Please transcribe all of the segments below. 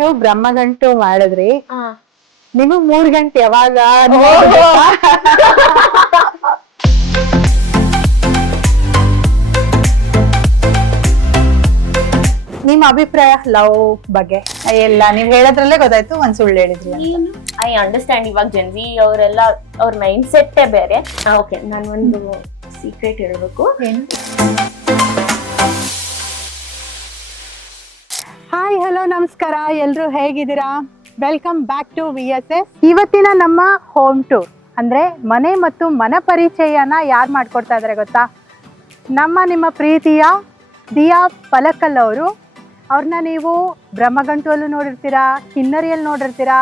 ನೀವು ಬ್ರಹ್ಮಗಂಟು ಮಾಡಿದ್ರಿ, ಹಾ ನಿಮಗ್ 3 ಗಂಟೆ ಯಾವಾಗ ನಿಮ್ ಅಭಿಪ್ರಾಯ ಲವ್ ಬಗ್ಗೆ ಎಲ್ಲ ನೀವ್ ಹೇಳೋದ್ರಲ್ಲೇ ಗೊತ್ತಾಯ್ತು, ಒಂದ್ ಸುಳ್ಳು ಹೇಳಿದ್ರಿ ಅಂತ. I understand. ಇವಾಗ ಜನ್ವಿ ಅವರೆಲ್ಲ ಅವ್ರ ಮೈಂಡ್ ಸೆಟ್ಟೇ ಬೇರೆ. ಓಕೆ, ನಾನು ಒಂದು ಸೀಕ್ರೆಟ್ ಹೇಳ್ಬೇಕು. ಹಾಯ್, ಹಲೋ, ನಮಸ್ಕಾರ. ಎಲ್ರು ಹೇಗಿದ್ದೀರಾ? Welcome back to VSS. ಇವತ್ತಿನ ನಮ್ಮ ಹೋಮ್ ಟೂರ್ ಅಂದ್ರೆ ಮನೆ ಮತ್ತು ಮನ ಪರಿಚಯನ ಯಾರು ಮಾಡ್ಕೊಡ್ತಾ ಇದಾರೆ ಗೊತ್ತಾ? ನಿಮ್ಮ ಪ್ರೀತಿಯ ದಿಯಾ ಪಲಕಲ್ ಅವರು. ಅವ್ರನ್ನ ನೀವು ಬ್ರಹ್ಮಗಂಟುವಲ್ಲೂ ನೋಡಿರ್ತೀರಾ, ಕಿನ್ನರಿಯಲ್ಲಿ ನೋಡಿರ್ತೀರಾ.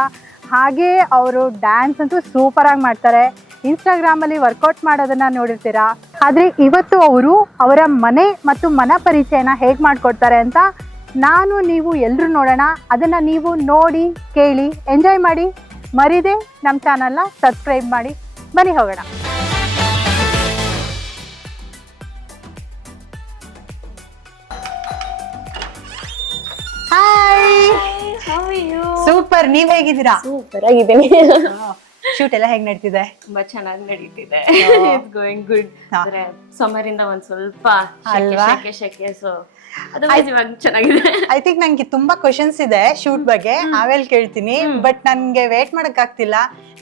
ಹಾಗೆ ಅವರು ಡ್ಯಾನ್ಸ್ ಅಂತೂ ಸೂಪರಾಗಿ ಮಾಡ್ತಾರೆ. ಇನ್ಸ್ಟಾಗ್ರಾಮಲ್ಲಿ ವರ್ಕೌಟ್ ಮಾಡೋದನ್ನ ನೋಡಿರ್ತೀರಾ. ಆದರೆ ಇವತ್ತು ಅವರು ಅವರ ಮನೆ ಮತ್ತು ಮನ ಪರಿಚಯನ ಹೇಗೆ ಮಾಡಿಕೊಡ್ತಾರೆ ಅಂತ ನಾನು ನೀವು ಎಲ್ಲರೂ ನೋಡೋಣ. ಅದನ್ನು ನೀವು ನೋಡಿ, ಕೇಳಿ, ಎಂಜಾಯ್ ಮಾಡಿ. ಮರಿದೆ ನಮ್ಮ ಚಾನಲ್ನ ಸಬ್ಸ್ಕ್ರೈಬ್ ಮಾಡಿ. ಬನ್ನಿ ಹೋಗೋಣ. Hi, super. ನೀವ್ ಹೇಗಿದ್ದೀರಾ? ಸೂಪರ್ ಆಗಿದ್ದೀನಿ. ಶೂಟ್ ಎಲ್ಲ ಹೇಗ್ ನಡೀತಿದೆ? ತುಂಬಾ ಚೆನ್ನಾಗಿ ನಡೀತಿದೆ. It's going good. ಅಂದ್ರೆ ಸಮ್ಮರ್ ಇಂದ ಒಂದ್ ಸ್ವಲ್ಪ ಶೆಕೆ, ಸೊ ಅದರ್ವೈಸ್ ಇವಾಗ ಚೆನ್ನಾಗಿದೆ. ಐ ಥಿಂಕ್ ನಂಗೆ ತುಂಬಾ ಕ್ವಶನ್ಸ್ ಇದೆ ಶೂಟ್ ಬಗ್ಗೆ, ಆಮೇಲೆ ಕೇಳ್ತೀನಿ. ಬಟ್ ನನ್ಗೆ ವೇಟ್ ಮಾಡಕ್ ಆಗ್ತಿಲ್ಲ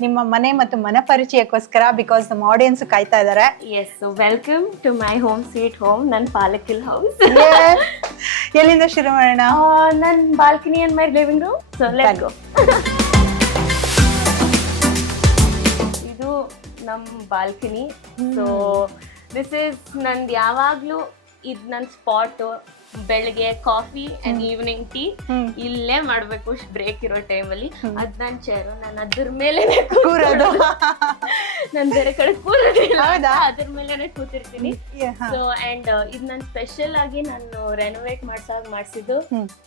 ನಿಮ್ಮ ಮನೆ ಮತ್ತು ಮನ ಪರಿಚಯಕ್ಕೋಸ್ಕರ, ಬಿಕಾಸ್ ನಮ್ಮ ಆಡಿಯನ್ಸ್ ಕಾಯ್ತಾ ಇದಾರೆ. Yes, welcome to my home sweet home, ನನ್ ಪಾಲಕಿಲ್ ಹೌಸ್. ಎಲ್ಲಿಂದ ಶುರು ಮಾಡೋಣ? ನನ್ balcony and my living room. So let's go. ಇದು ನಮ್ ಬಾಲ್ಕನಿ. ಸೊ ದಿಸ್ ಇಸ್ ನಂದು ಯಾವಾಗ್ಲೂ ಇದು ನನ್ನ ಸ್ಪಾಟ್. ಬೆಳಗ್ಗೆ ಕಾಫಿ ಅಂಡ್ ಈವ್ನಿಂಗ್ ಟೀ ಇಲ್ಲೇ ಮಾಡ್ಬೇಕು ಬ್ರೇಕ್ ಇರೋ ಟೈಮಲ್ಲಿ. ಅದ್ ನನ್ ಚೇರು, ನಾನು ಅದ್ರ ಮೇಲೆ ಕೂರೋದು. ನಾನು ಬೇರೆ ಕಡೆ ಕೂರೋದಿಲ್ಲ, ಅದ್ರ ಮೇಲೆ ಕೂತಿರ್ತೀನಿ. ಸೊ ಅಂಡ್ ಇದು ನಾನು ಸ್ಪೆಷಲ್ ಆಗಿ ನಾನು ರೆನೋವೇಟ್ ಮಾಡ್ಸಿದ್ದು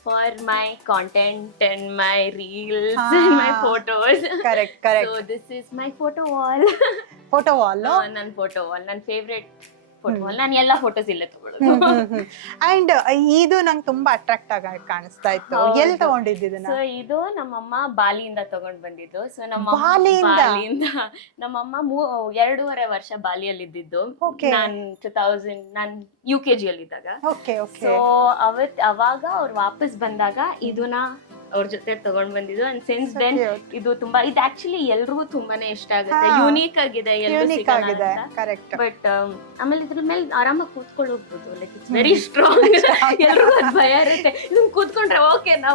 for my content and my reels and my photos. So this is my photo wall. ನನ್ನ ಫೋಟೋ ವಾಲ್ ನನ್ನ ಫೇವ್ರೆಟ್ ಫೋಟೋ ವಾಲ್. ನಾನು ಎಲ್ಲ ಫೋಟೋಸ್ ಇಲ್ಲೇ ತಗೊಳ್ಳೋದು. ಅಂಡ್ ಇದು ನಂಗೆ ತುಂಬಾ ಅಟ್ರಾಕ್ಟ್ ಆಗಿ ಕಾಣಿಸ್ತಾ ಇತ್ತು. ಎಲ್ಲಿ ತಗೊಂಡಿದ್ದು? ಸೊ ಇದು ನಮ್ಮಮ್ಮ ಬಾಲಿಯಿಂದ ತಗೊಂಡ್ ಬಂದಿದ್ದು. ಸೊ ಬಾಲಿಯಿಂದ ನಮ್ಮಮ್ಮ 2.5 ವರ್ಷ ಬಾಲಿಯಲ್ಲಿ ಇದ್ದಿದ್ದು. ನಾನ್ UKG ಅಲ್ಲಿ ಇದ್ದಾಗ. ಸೊ ಅವಾಗ ಅವ್ರು ವಾಪಸ್ ಬಂದಾಗ ಇದನ್ನ ಅವ್ರ ಜೊತೆ ತಗೊಂಡ್ ಬಂದಿದ್ದು. ಅಂಡ್ ಸಿನ್ಸ್ ದೆನ್ ಇದು ತುಂಬಾ, ಇದು ಆಕ್ಚುಲಿ ಎಲ್ರಿಗೂ ತುಂಬಾನೇ ಇಷ್ಟ ಆಗುತ್ತೆ. ಯೂನಿಕ್ ಆಗಿದೆ, ಬಟ್ ಆಮೇಲೆ ಇದ್ರ ಮೇಲೆ ಆರಾಮಾಗಿ ಕೂತ್ಕೊಂಡು ಹೋಗ್ಬೋದು. Like it's very strong. ಎಲ್ರಿಗೂ ಭಯ ಇರುತ್ತೆ, ಇದನ್ನ ಕೂತ್ಕೊಂಡ್ರೆ ಓಕೆನಾ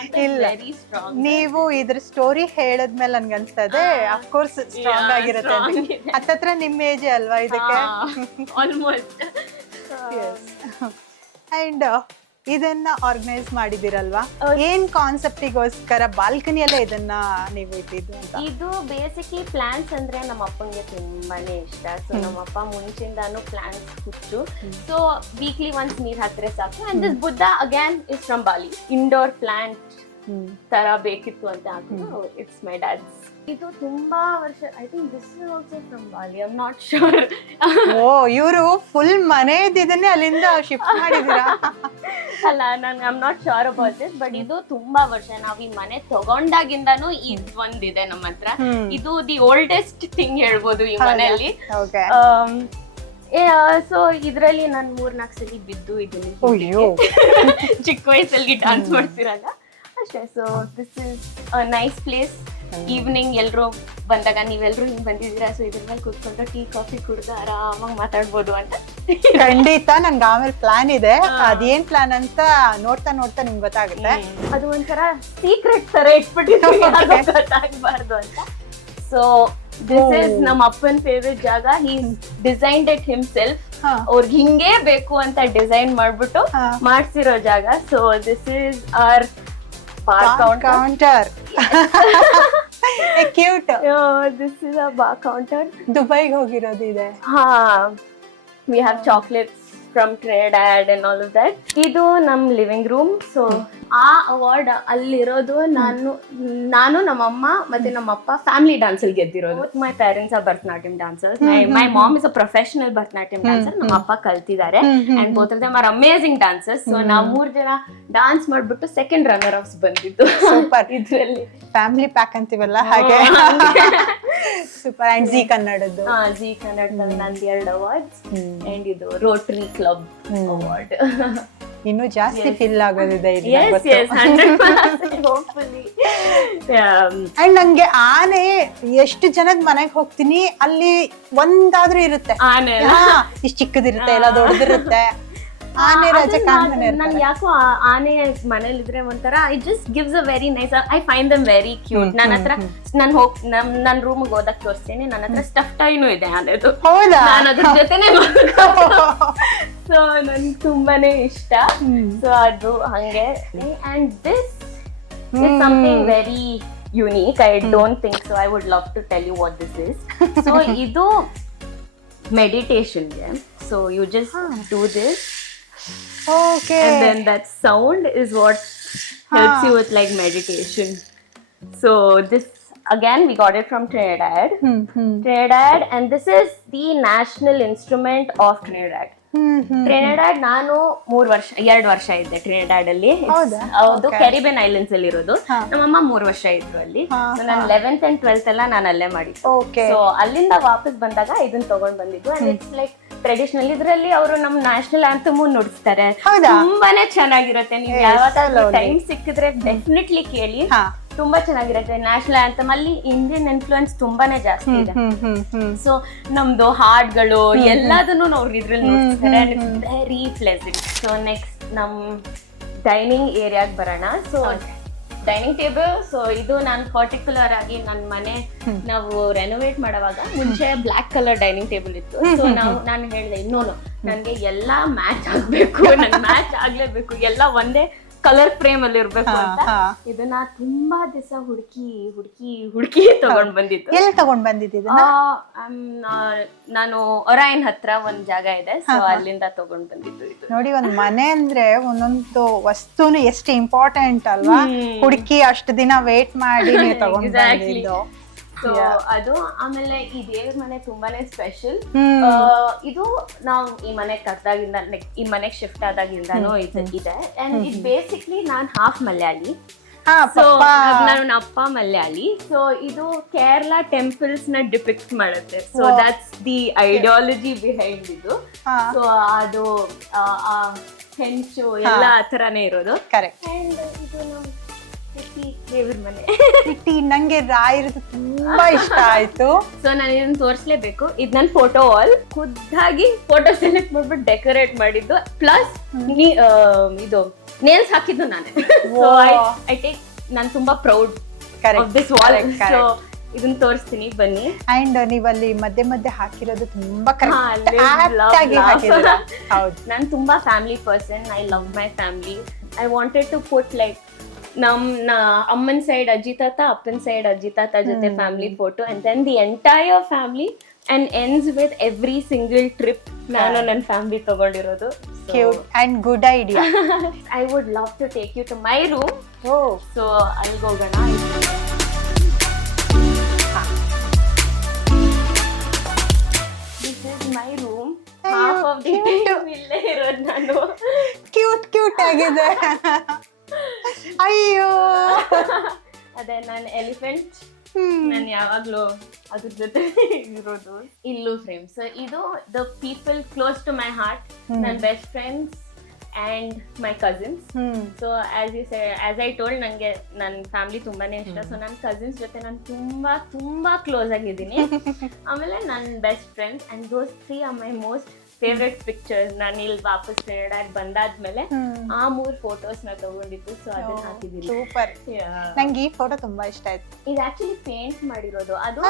ಅಂತ. Very strong. ನೀವು ಇದ್ರ ಸ್ಟೋರಿ ಹೇಳದ್ಮೇಲೆ ನನ್ಗೆ ಅನ್ಸ್ತದೆ ಅಫ್ಕೋರ್ಸ್ ಸ್ಟ್ರಾಂಗ್ ಆಗಿರುತ್ತೆ. ಹತ್ತತ್ರ ನಿಮ್ಮ ಏಜ್ ಅಲ್ವಾ ಇದಕ್ಕೆ? ಆಲ್ಮೋಸ್ಟ್. ಅಂಡ್ ಇದನ್ನ ಆರ್ಗನೈಸ್ ಮಾಡಿದಿರಲ್ವಾ, ಏನ್ ಕಾನ್ಸೆಪ್ಟಿಗೋಸ್ಕರ ಬಾಲ್ಕನಿಯಲ್ಲೇ ಇದನ್ನ ನೀವು ಇಟ್ಟಿದ್ದು ಅಂತ? ಇದು ಬೇಸಿಕಲಿ ಪ್ಲಾಂಟ್ಸ್ ಅಂದ್ರೆ ನಮ್ಮ ಅಪ್ಪಂಗೆ ತುಂಬಾನೇ ಇಷ್ಟ. ಸೊ ನಮ್ಮಪ್ಪ ಮುಂಚಿಂದಾನು ಪ್ಲಾಂಟ್ಸ್ ಹುಚ್ಚು. ಸೊ ವೀಕ್ಲಿ ಒನ್ಸ್ ನೀರ್ ಹಾಕಿದ್ರೆ ಸಾಕು. And this Buddha again is from Bali. Indoor plant ತರ ಬೇಕಿತ್ತು ಅಂತ ಹಾಕಿದ್ರು. It's my dad's. ಇದು ತುಂಬಾ ವರ್ಷ, I think this is also from Bali. I am not sure. ಓ, ಇವರು ಫುಲ್ ಮನೆಯದಿದನ್ನೇ ಅಲ್ಲಿಂದ ಶಿಫ್ಟ್ ಮಾಡಿದೀರಾ? ಅಲ್ಲ, ನಾನು I am not sure about this. But ಇದು ತುಂಬಾ ವರ್ಷ, ನಾವ್ ಈ ಮನೆ ತಗೊಂಡಾಗಿಂದಾನು ಇದು ಒಂದಿದೆ ನಮ್ಮ ಹತ್ರ. ಇದು ದಿ ಓಲ್ಡೆಸ್ಟ್ ಥಿಂಗ್ ಹೇಳ್ಬೋದು ಈ ಮನೆಯಲ್ಲಿ. ಸೊ ಇದ್ರಲ್ಲಿ ನಾನು 3-4 ಸಲ ಬಿದ್ದು ಇದೀನಿ ಚಿಕ್ಕ ವಯಸ್ಸಲ್ಲಿ ಡಾನ್ಸ್ ಮಾಡ್ತಿರಾಗ ಅಷ್ಟೇ. So this is a nice place. Evening ಎಲ್ರು ಬಂದಾಗ ನೀವೆಲ್ರು ಹಿಂಗ್ ಬಂದಿದ್ದೀರಾ, ಸೊ ಇದ್ರ ಮೇಲೆ ಕೂತ್ಕೊಂಡು ಟೀ ಕಾಫಿ ಕುಡ್ದು ಆರಾಮಾಗಿ ಮಾತಾಡ್ಬೋದು ಅಂತ. ಖಂಡಿತ. ನನ್ಗೆ ಆಮೇಲೆ ಪ್ಲಾನ್ ಇದೆ, ಅದೇನ್ ಪ್ಲಾನ್ ಅಂತ ನೋಡ್ತಾ ನಿಮ್ಗೆ ಗೊತ್ತಾಗುತ್ತೆ. ಅದು ಒಂಥರ ಸೀಕ್ರೆಟ್ ತರ ಇಟ್ಬಿಟ್ಟಿದ್ದೀವಿ, ಗೊತ್ತಾಗಬಾರ್ದು ಅಂತ. ಸೊ ದಿಸ್ ಇಸ್ ನಮ್ಮ ಅಪ್ಪನ್ ಫೇವ್ರೆಟ್ ಜಾಗ. He designed it himself. ಅವ್ರಿಗೆ ಹಿಂಗೇ ಬೇಕು ಅಂತ ಡಿಸೈನ್ ಮಾಡ್ಬಿಟ್ಟು ಮಾಡ್ಸಿರೋ ಜಾಗ. So this is our bar counter. Cute. This is a bar counter. ದುಬೈಗೆ ಹೋಗಿರೋದು ಇದೆ. We have chocolates from Trinidad and all of that. ಇದು ನಮ್ ಲಿವಿಂಗ್ ರೂಮ್. ಸೊ ಆ ಅವಾರ್ಡ್ ಅಲ್ಲಿರೋದು ನಾನು ನಮ್ಮಮ್ಮ ಮತ್ತೆ ನಮ್ಮಪ್ಪ ಫ್ಯಾಮಿಲಿ ಡ್ಯಾನ್ಸ್ ಅಲ್ಲಿ ಗೆದ್ದಿರೋದು. My parents are Bharatanatyam dancers. My mom is a professional Bharatanatyam dancer. ನಮ್ಮ ಅಪ್ಪ ಕಲ್ತಿದ್ದಾರೆ and both of them are amazing dancers. So ನಾವ್ 3 ಜನ ಡಾನ್ಸ್ ಮಾಡ್ಬಿಟ್ಟು ಸೆಕೆಂಡ್ ರನ್ನರ್ ಅಪ್ಸ್ ಬಂದಿದ್ದು. ಸೂಪರ್. ಇದ್ರಲ್ಲಿ ಫ್ಯಾಮಿಲಿ ಪ್ಯಾಕ್ ಅಂತೀವಲ್ಲ ಹಾಗೆ. ಸೂಪರ್. ಅಂಡ್ ಜಿ ಕನ್ನಡದ್ದು. ಜಿ ಕನ್ನಡದಲ್ಲಿ ನಂದು 2 ಅವಾರ್ಡ್ಸ್ ಅಂಡ್ ಇದು ರೋಟರಿ ಕ್ಲಬ್ ಅವಾರ್ಡ್. ಇನ್ನು ಜಾಸ್ತಿ ಫಿಲ್ ಆಗೋದಿದೆ ಇಲ್ಲಿ. ಅಂಡ್ ನಂಗೆ ಆನೆ ಎಷ್ಟು ಜನದ ಮನೆಗೆ ಹೋಗ್ತೀನಿ ಅಲ್ಲಿ ಒಂದಾದ್ರೂ ಇರುತ್ತೆ. ಆನೆ ಇಷ್ಟು ಚಿಕ್ಕದಿರುತ್ತೆ ಎಲ್ಲ ದೊಡ್ಡದಿರುತ್ತೆ. ಆನೆ ರಾಜ ಕಾಣ್ತಾನೆ ನನ್ ಯಾಕೋ ಆನೆ ಮನೇಲಿ ಇದ್ರೆ ಒಂಥರ it just gives a very nice. I find dum very cute. ನನ್ನ ಹತ್ರ ನನ್ ರೂಮ್ಗೆ ಹೋದಾಗ ತೋರಿಸ್ತೀನಿ. ನನ್ನ ಹತ್ರ ಸ್ಟಫ್ ಟಾಯ್ನು ಇದೆ ಆನೆದು. ಹೌದಾ? ನಾನು ಅದ್ರ ಜೊತೆನೆ ಸೊ ನನ್ಗೆ ತುಂಬಾನೇ ಇಷ್ಟ. ಸೊ ಅದು ಹಂಗೆ. And this is something very unique. I don't think so. I would love to tell you what this is. So ಇದು ಮೆಡಿಟೇಷನ್ಗೆ. So you just do this. Okay. And then that sound is what helps you with like meditation. So this again we got it from Trinidad. Trinidad, and this is the national instrument of Trinidad. Trinidad ನಾನು 2 ವರ್ಷ ಇದ್ದೆ Trinidad ಅಲ್ಲಿ. ಅದು Caribbean islands ಅಲ್ಲಿ ಇರೋದು. ನಮ್ಮಮ್ಮ 3 ವರ್ಷ ಇದ್ರು ಅಲ್ಲಿ. ನಾನು 11th and 12th ಎಲ್ಲ ನಾನು ಅಲ್ಲೇ ಮಾಡಿದ್ದು. ಸೊ ಅಲ್ಲಿಂದ ವಾಪಸ್ ಬಂದಾಗ ಇದನ್ನ ತಗೊಂಡ್ ಬಂದಿದ್ದು. And it's like traditional. ಇದ್ರಲ್ಲಿ ಅವರು ನಮ್ ನ್ಯಾಷನಲ್ ಆಂಥಮ್ ನುಡಿಸ್ತಾರೆ. ತುಂಬಾನೇ ಚೆನ್ನಾಗಿರುತ್ತೆ. ನೀವು ಯಾವತ್ತಾದ್ರೂ ಟೈಮ್ ಸಿಕ್ಕಿದ್ರೆ ಡೆಫಿನೆಟ್ಲಿ ಕೇಳಿ. ತುಂಬಾ ಚೆನ್ನಾಗಿರುತ್ತೆ. ನ್ಯಾಷನಲ್ ಆಂಥಮ್ ಅಲ್ಲಿ ಇಂಡಿಯನ್ ಇನ್ಫ್ಲೂಯೆನ್ಸ್ ತುಂಬಾನೇ ಜಾಸ್ತಿ ಇದೆ. ಸೊ ನಮ್ದು ಹಾಡ್ಗಳು ಎಲ್ಲದನ್ನು ನಾವು ಇದ್ರಲ್ಲಿ ನೋಡ್ತಾರೆ. And it's very pleasant. So next ನಮ್ ಡೈನಿಂಗ್ ಏರಿಯಾಗ್ ಬರೋಣ. So dining table. ಸೊ ಇದು ನಾನು ಪರ್ಟಿಕ್ಯುಲರ್ ಆಗಿ ನನ್ನ ಮನೆ ನಾವು ರೆನೋವೇಟ್ ಮಾಡುವಾಗ ಮುಂಚೆ ಬ್ಲಾಕ್ ಕಲರ್ ಡೈನಿಂಗ್ ಟೇಬಲ್ ಇತ್ತು. ಸೊ ನಾನು ಹೇಳಿದೆ ಇನ್ನೂನು ನನ್ಗೆ ಎಲ್ಲಾ ಮ್ಯಾಚ್ ಆಗ್ಬೇಕು, ನನ್ ಮ್ಯಾಚ್ ಆಗ್ಲೇಬೇಕು, ಎಲ್ಲ ಒಂದೇ ಕಲರ್ ಫ್ರೇಮ್ ಅಲ್ಲಿ ಇರ್ಬೇಕು ಅಂತ ಇದನ್ನ ತುಂಬಾ ದಿವಸ ಹುಡುಕಿ ತಗೊಂಡ್ ಬಂದಿದ್ದು. ಎಲ್ಲಿ ತಗೊಂಡ್ ಬಂದಿದ್ದು? ನಾನು ಒರಾಯನ್ ಹತ್ರ ಒಂದ್ ಜಾಗ ಇದೆ. ಸೊ ಅಲ್ಲಿಂದ ತಗೊಂಡ್ ಬಂದಿದ್ದು ಇದು. ನೋಡಿ, ಒಂದ್ ಮನೆ ಅಂದ್ರೆ ಒಂದೊಂದು ವಸ್ತುನು ಎಷ್ಟು ಇಂಪಾರ್ಟೆಂಟ್ ಅಲ್ವಾ. ಹುಡುಕಿ ಅಷ್ಟು ದಿನ ವೇಟ್ ಮಾಡಿ ತಗೊಂಡ್ ಬಂದಿದ್ದು. ಸೊ ಅದು. ಆಮೇಲೆ ಈ ದೇವ್ರ ಮನೆ ತುಂಬಾನೇ ಸ್ಪೆಷಲ್. ಇದು ನಾವು ಈ ಮನೆಗ್ ಕರ್ದಾಗಿಂದ ಈ ಮನೆಗ್ ಶಿಫ್ಟ್ ಆದಾಗಿಂದಾನು ಇದೆ. ಅಂಡ್ ಇದು ಬೇಸಿಕ್ಲಿ ನಾನ್ ಹಾಫ್ ಮಲಯಾಳಿ. ಸೊ ನನ್ನ ಅಪ್ಪ ಮಲಯಾಳಿ. ಸೊ ಇದು ಕೇರಳ ಟೆಂಪಲ್ಸ್ ನ ಡಿಪಿಕ್ಟ್ ಮಾಡುತ್ತೆ. So that's the ideology behind ಇದು. ಸೊ ಅದು ಹೆಂಚು ಎಲ್ಲ ಆ ತರಾನೇ ಇರೋದು. ಕರೆಕ್ಟ್. ಅಂಡ್ ಇದು ನಮ್ ದೇವ್ರ ಮನೆ. ನಂಗೆ ರಾಯರದು ತುಂಬಾ ಇಷ್ಟ ಆಯ್ತು. ಸೊ ನಾನು ಇದನ್ನ ತೋರಿಸ್ಲೇಬೇಕು. ಇದು ನನ್ನ ಫೋಟೋ ವಾಲ್. ಖುದ್ದಾಗಿ ಫೋಟೋ ಸೆಲೆಕ್ಟ್ ಮಾಡ್ಬಿಟ್ಟು ಡೆಕೋರೇಟ್ ಮಾಡಿದ್ದು. ಪ್ಲಸ್ ಇದು ನೇಲ್ಸ್ ಹಾಕಿದ್ದು ನಾನೇ. So I take. ನಾನು ತುಂಬಾ proud of this wall. So ಇದನ್ನ ತೋರಿಸ್ತೀನಿ ಬನ್ನಿ. ಅಂಡ್ ನೀವಲ್ಲಿ ಮಧ್ಯೆ ಹಾಕಿರೋದು ತುಂಬಾ ನಾನು ತುಂಬಾ family person. I love my family. I wanted to put like ನಮ್ಮ ಅಮ್ಮನ ಸೈಡ್ ಅಜ್ಜಿ ತಾತ, ಅಪ್ಪನ ಸೈಡ್ ಅಜ್ಜಿ ತಾತ ಜೊತೆ family photo. And then the entire family and ends with every single trip ನಾನು ನನ್ನ ಫ್ಯಾಮಿಲಿ ತಗೊಂಡಿರೋದು. Cute and good idea. I would love to take you to my room. Oh. So I'll go gana. This is my room. Half of the time ille irodu nanu. Cute ಆಗಿದೆ. ಅಯ್ಯೋ. ಅದೇ ನಾನು elephant. ನಾನು ಯಾವಾಗ್ಲೂ ಅದ್ರ ಜೊತೆ ಇರೋದು. ಇಲ್ಲೂ ಫ್ರೇಮ್. ಸೊ ಇದು the people close to my heart. ನನ್ನ best friends and my cousins. So as I told, ನಂಗೆ ನನ್ನ ಫ್ಯಾಮಿಲಿ ತುಂಬಾನೇ ಇಷ್ಟ. ಸೊ ನನ್ನ ಕಸಿನ್ಸ್ ಜೊತೆ ನಾನು ತುಂಬಾ ಕ್ಲೋಸ್ ಆಗಿದ್ದೀನಿ. ಆಮೇಲೆ ನನ್ನ best friends and those 3 R my most favourite pictures. ನಾನು ಇಲ್ಲಿ ವಾಪಸ್ ಟ್ರಿನಿಡಾಡ್ ಬಂದಾದ್ಮೇಲೆ ಆ 3 ಫೋಟೋಸ್ ನ ತಗೊಂಡಿದ್ದು. ಸೊ ಅದನ್ನ ಹಾಕಿದ್ದೀನಿ. ಸೂಪರ್. ನಂಗೆ ಈ ಫೋಟೋ ತುಂಬಾ ಇಷ್ಟ ಆಯ್ತು. ಇದು ಆಕ್ಚುಲಿ ಪೇಂಟ್ ಮಾಡಿರೋದು. ಅದು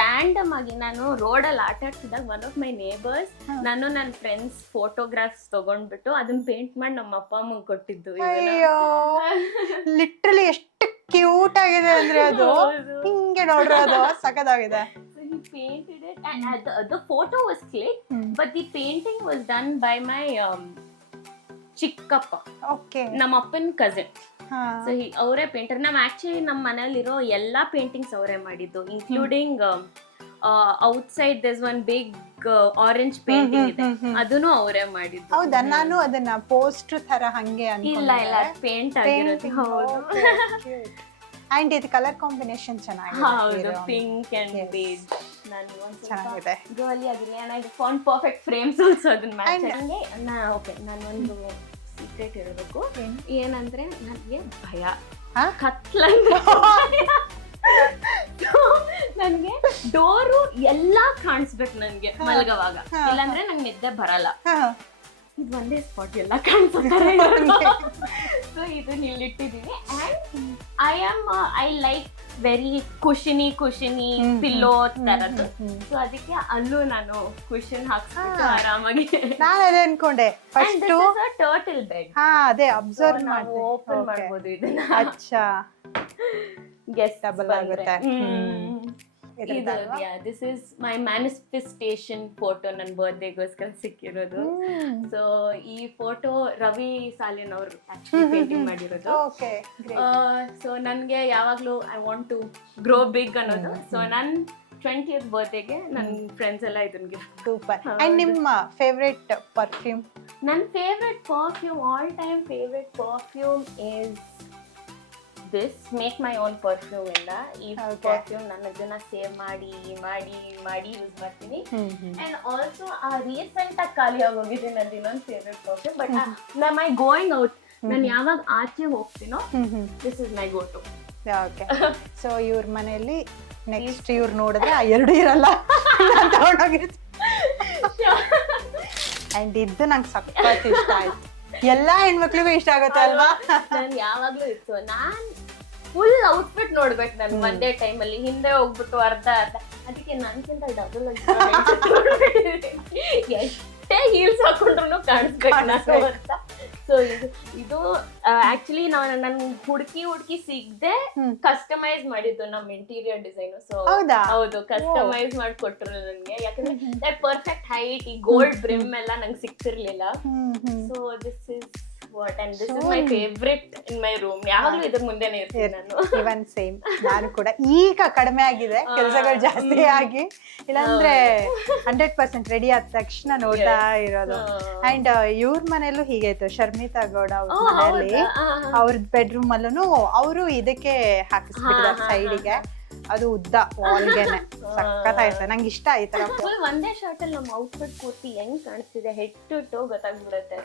ರ್ಯಾಂಡಮ್ ಆಗಿ ನಾನು ರೋಡ್ ಅಲ್ಲಿ ಆಟ ಆಡ್ತಿದ್ದಾಗ ಒನ್ ಆಫ್ ಮೈ ನೇಬರ್ಸ್ ನಾನು ನನ್ನ ಫ್ರೆಂಡ್ಸ್ ಫೋಟೋಗ್ರಾಫ್ಸ್ ತಗೊಂಡ್ಬಿಟ್ಟು ಅದನ್ನ ಪೇಂಟ್ ಮಾಡಿ ನಮ್ಮ ಅಪ್ಪ ಅಮ್ಮಂಗೆ ಕೊಟ್ಟಿದ್ದು. ಲಿಟ್ರಲಿ ಎಷ್ಟು ಕ್ಯೂಟ್ ಆಗಿದೆ ಅಂದ್ರೆ ಅದು. ಹಿಂಗೆ ನೋಡ್ರಿ, ಅದು ಸಖತ್ತಾಗಿದೆ. He painted it And the photo was clicked, but the painting was done by my ಚಿಕ್ಕಪ್ಪ, ಓಕೆ. ನಮ್ಮ ಅಪ್ಪನ ಕಸಿನ್. ಸೊ ಅವರೇ ಪೇಂಟರ್. ಆಕ್ಚುಲಿ ನಮ್ಮ ಮನೇಲಿರೋ ಎಲ್ಲಾ ಪೇಂಟಿಂಗ್ಸ್ ಅವರೇ ಮಾಡಿದ್ದು, including outside this one big orange painting ಇದೆ, ಅದನ್ನು ಅವರೇ ಮಾಡಿದ್ದು. ಹೌದಾ? ನಾನು ಅದನ್ನ ಪೋಸ್ಟ್ ತರ ಹಂಗೆ ಇಲ್ಲ ಇಲ್ಲ, ಪೇಂಟ್ ಆಗಿರೋದು. ಹೌದು. ಅಂಡ್ ಇದು ಕಲರ್ ಕಾಂಬಿನೇಷನ್ ಚೆನ್ನಾಗಿದೆ. ಹೌದು, ಪಿಂಕ್ ಅಂಡ್ ಬೇಜ್. ನಾನು ಚೆನ್ನಾಗಿದೆ. ಗರ್ಲಿ ಆಗಿರಲಿ and I found perfect frames also ಅದನ್ನ ಮ್ಯಾಚ್ ಆಗಿ. ಓಕೆ, ನಾನು ಒಂದು ಸೀಕ್ರೆಟ್ ಹೇಳಬೇಕು. ಏನಂದ್ರೆ ನನಗೆ ಭಯ ಕತ್ಲಂದ್ರೆ. ನನ್ಗೆ ಡೋರು ಎಲ್ಲಾ ಕಾಣಿಸ್ಬೇಕು ನನ್ಗೆ ಮಲಗವಾಗ, ಇಲ್ಲಾಂದ್ರೆ ನಂಗೆ ನಿದ್ದೆ ಬರಲ್ಲ. ಇದು ಒಂದೇ ಸ್ಪಾಟ್ ಎಲ್ಲ ಕಾಣಿಸ್ತಾರೆ. ಸೊ ಇದನ್ನ ಇಲ್ಲಿಟ್ಟಿದೀನಿ. And I like very cushiony pillow ತರದ್ದು. ಸೊ ಅದಕ್ಕೆ ಅಲ್ಲೂ ನಾನು ಕುಶನ್ ಹಾಕ್ಸ್ಬಿಟ್ಟು ಆರಾಮಾಗಿ. ನಾನು ಅದೇ ಅನ್ಕೊಂಡೆ ಫಸ್ಟ್ ಟರ್ಟಲ್ ಬೆಡ್. ಅದೇ ಅಬ್ಸರ್ವ್ ಮಾಡಿ ಓಪನ್ ಮಾಡ್ಬೋದು ಇದನ್ನ. ಅಚ್ಚಾ, ಗೆಸ್ಟ್ ಡಬಲ್ ಆಗುತ್ತೆ. This is my manifestation photo, ನನ್ನ ಬರ್ತ್ಡೇಗೋಸ್ಕರ ಸಿಕ್ಕಿರೋದು. ಸೊ ಈ ಫೋಟೋ ರವಿ ಸಾಲಿನ್ ಅವರು ಆಕ್ಚುಲಿ ಪೇಂಟಿಂಗ್ ಮಾಡಿರೋದು. ಸೊ ನನ್ಗೆ ಯಾವಾಗ್ಲೂ I want to grow big ಅನ್ನೋದು. ಸೊ ನನ್ 20th ಬರ್ತ್ಡೇಗೆ ನನ್ನ ಫ್ರೆಂಡ್ಸ್ ಎಲ್ಲ ಇದನ್ನ ಗಿಫ್ಟ್. ಸೂಪರ್. ಅಂಡ್ ನಿಮ್ಮ ಫೇವ್ರೆಟ್ ಪರ್ಫ್ಯೂಮ್? ನನ್ನ favourite perfume, all time favourite perfume is this make my own perfume ಇಂದ. ಈ ಪರ್ಫ್ಯೂಮ್ ನಾನು ಅದನ್ನ ಸೇವ್ ಮಾಡಿ ಯೂಸ್ ಮಾಡ್ತೀನಿ. ಅಂಡ್ ಆಲ್ಸೋ ರೀಸೆಂಟ್ ಆಗಿ ಖಾಲಿ ಆಗೋಗಿದೆ ನಂದು ಇನ್ನೊಂದು favourite perfume. But my going out, ನಾನು ಯಾವಾಗ ಆಚೆ ಹೋಗ್ತೀನೋ this is my go to. Okay. So ಇವ್ರ ಮನೆಯಲ್ಲಿ ನೆಕ್ಸ್ಟ್ ಇವ್ರು ನೋಡಿದ್ರೆ ಆ ಎರಡು ಇರಲ್ಲ, ತಗೊಂಡೋಗಿರ್ತೀನಿ. ಅಂಡ್ ಇದು ನಂಗೆ ಸಖತ್ ಇಷ್ಟ ಆಯ್ತು. ಎಲ್ಲಾ ಹೆಣ್ಮಕ್ಳಿಗೂ ಇಷ್ಟ ಆಗುತ್ತೆ ಅಲ್ವಾ? ನಾನು ಯಾವಾಗ್ಲೂ ಇತ್ತು, ನಾನ್ ಫುಲ್ ಔಟ್ಫಿಟ್ ನೋಡ್ಬೇಕು ನಾನು ಒಂದೇ ಟೈಮಲ್ಲಿ. ಹಿಂದೆ ಹೋಗ್ಬಿಟ್ಟು ಅರ್ಧ ಅದಕ್ಕೆ ನನ್ಗಿಂತ ಡಬಲ್ ಎಷ್ಟೇ ಹೀಲ್ಸ್ ಹಾಕೊಂಡ್ರು ಕಾಣಿಸ್ಬೇಕು ಅಂತ. ಸೊ ಇದು ಆಕ್ಚುಲಿ ನನ್ ಹುಡುಕಿ ಸಿಗದೆ ಕಸ್ಟಮೈಸ್ ಮಾಡಿದ್ದು ನಮ್ಮ ಇಂಟೀರಿಯರ್ ಡಿಸೈನ್. ಸೊ ಹೌದು, ಕಸ್ಟಮೈಸ್ ಮಾಡಿಕೊಟ್ರು ನನ್ಗೆ. ಯಾಕಂದ್ರೆ ಪರ್ಫೆಕ್ಟ್ ಹೈಟ್, ಈ ಗೋಲ್ಡ್ ಬ್ರಿಮ್ ಎಲ್ಲ ನಂಗೆ ಸಿಕ್ತಿರ್ಲಿಲ್ಲ. So this is what, and this is my favourite in my room. ಯಾವಾಗ್ಲೂ ಇದ್ರ ಮುಂದೆನೆ ಇರ್ತೀನಿ ನಾನು. ಇವನ್ ಸೇಮ್, ನಾನು ಕೂಡ. ಈಗ ಕಡಿಮೆ ಆಗಿದೆ ಕೆಲಸಗಳು ಜಾಸ್ತಿ ಆಗಿ, ಇಲ್ಲಾಂದ್ರೆ 100% ರೆಡಿ ಆದ ತಕ್ಷಣ ನೋಡ್ತಾ ಇರೋದು. ಅಂಡ್ ಇವ್ರ ಮನೆಯಲ್ಲೂ ಹೀಗೆ ಇತ್ತು, ಶರ್ಮಿತಾ ಗೌಡ ಅವ್ರ ಮನೆಯಲ್ಲಿ. ಅವ್ರದ್ ಬೆಡ್ರೂಮ್ ಅಲ್ಲೂ ಅವರು ಇದಕ್ಕೆ ಹಾಕಿಸ್ಬಿಟ್ಟಿದ್ದಾರೆ ಸೈಡಿಗೆ, ಅದು ಉದ್ದ ವಾಲ್ಗೆನೆ. ಸಕ್ಕತ್ತಾಯ್ತು, ನಂಗೆ ಇಷ್ಟ ಈ ತರ. ಒಂದೇ ಶಾರ್ಟ್ ಅಲ್ಲಿ ನಮ್ಮ ಔಟ್ಫಿಟ್ ಪೂರ್ತಿ ಹೆಂಗ್ ಕಾಣಿಸ್ತಿದೆ ಹೆಡ್ ಟು ಟೋ ಗೊತ್ತಾಗ್ಬಿಡುತ್ತೆ.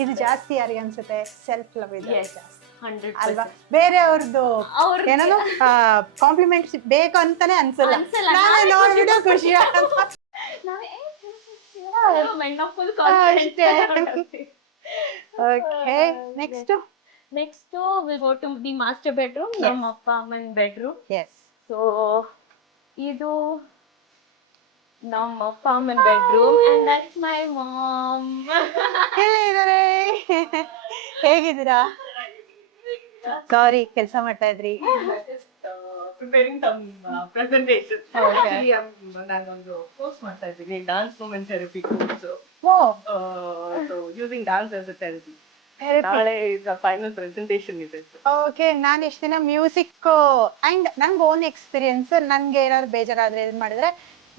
ಇದು ಜಾಸ್ತಿ ಯಾರಿಗೆ ಅನ್ಸುತ್ತೆ? ಸೆಲ್ಫ್ ಲವ್ ಇದೆ ಅಲ್ವಾ? ಬೇರೆ ಅವ್ರದ್ದು ಏನೋ ಕಾಂಪ್ಲಿಮೆಂಟ್ಸ್ ಬೇಕು ಅಂತಾನೆ ಅನ್ಸಲ್ಲ. ನಾನು ನೋಡ್ಬಿಟ್ಟು ಖುಷಿ okay. Next will go to the master bedroom, ನಮ್ಮ ಅಪ್ಪ ಅಮ್ಮನ ಬೆಡ್ರೂಮ್. ಸೊ ಇದು ನಮ್ಮ ಅಪ್ಪ ಅಮ್ಮನ bedroom and that's my mom. ಇದ್ದಾರೆ. ಹೇಗಿದ್ದೀರಾ? ಸಾರಿ, ಕೆಲಸ ಮಾಡ್ತಾ ಇದ್ರಿ? preparing some presentation. Actually, ನಾನೊಂದು ಕೋರ್ಸ್ ಮಾಡ್ತಾ ಇದ್ದೀನಿ, dance movement therapy course. So using dance as a therapy. ನಾಳೆ ಈಗ ಫೈನಲ್ ಪ್ರೆಸೆಂಟೇಷನ್ ಇದೆ. ಓಕೆ. ನಾನು ಎಷ್ಟು ದಿನ ಮ್ಯೂಸಿಕ್ ಅಂಡ್ ನಂಗೆ ಓನ್ ಎಕ್ಸ್ಪೀರಿಯನ್ಸ್. ನನ್ಗೆ ಏನಾದ್ರು ಬೇಜಾರಾದ್ರೆ ಇದು ಮಾಡಿದ್ರೆ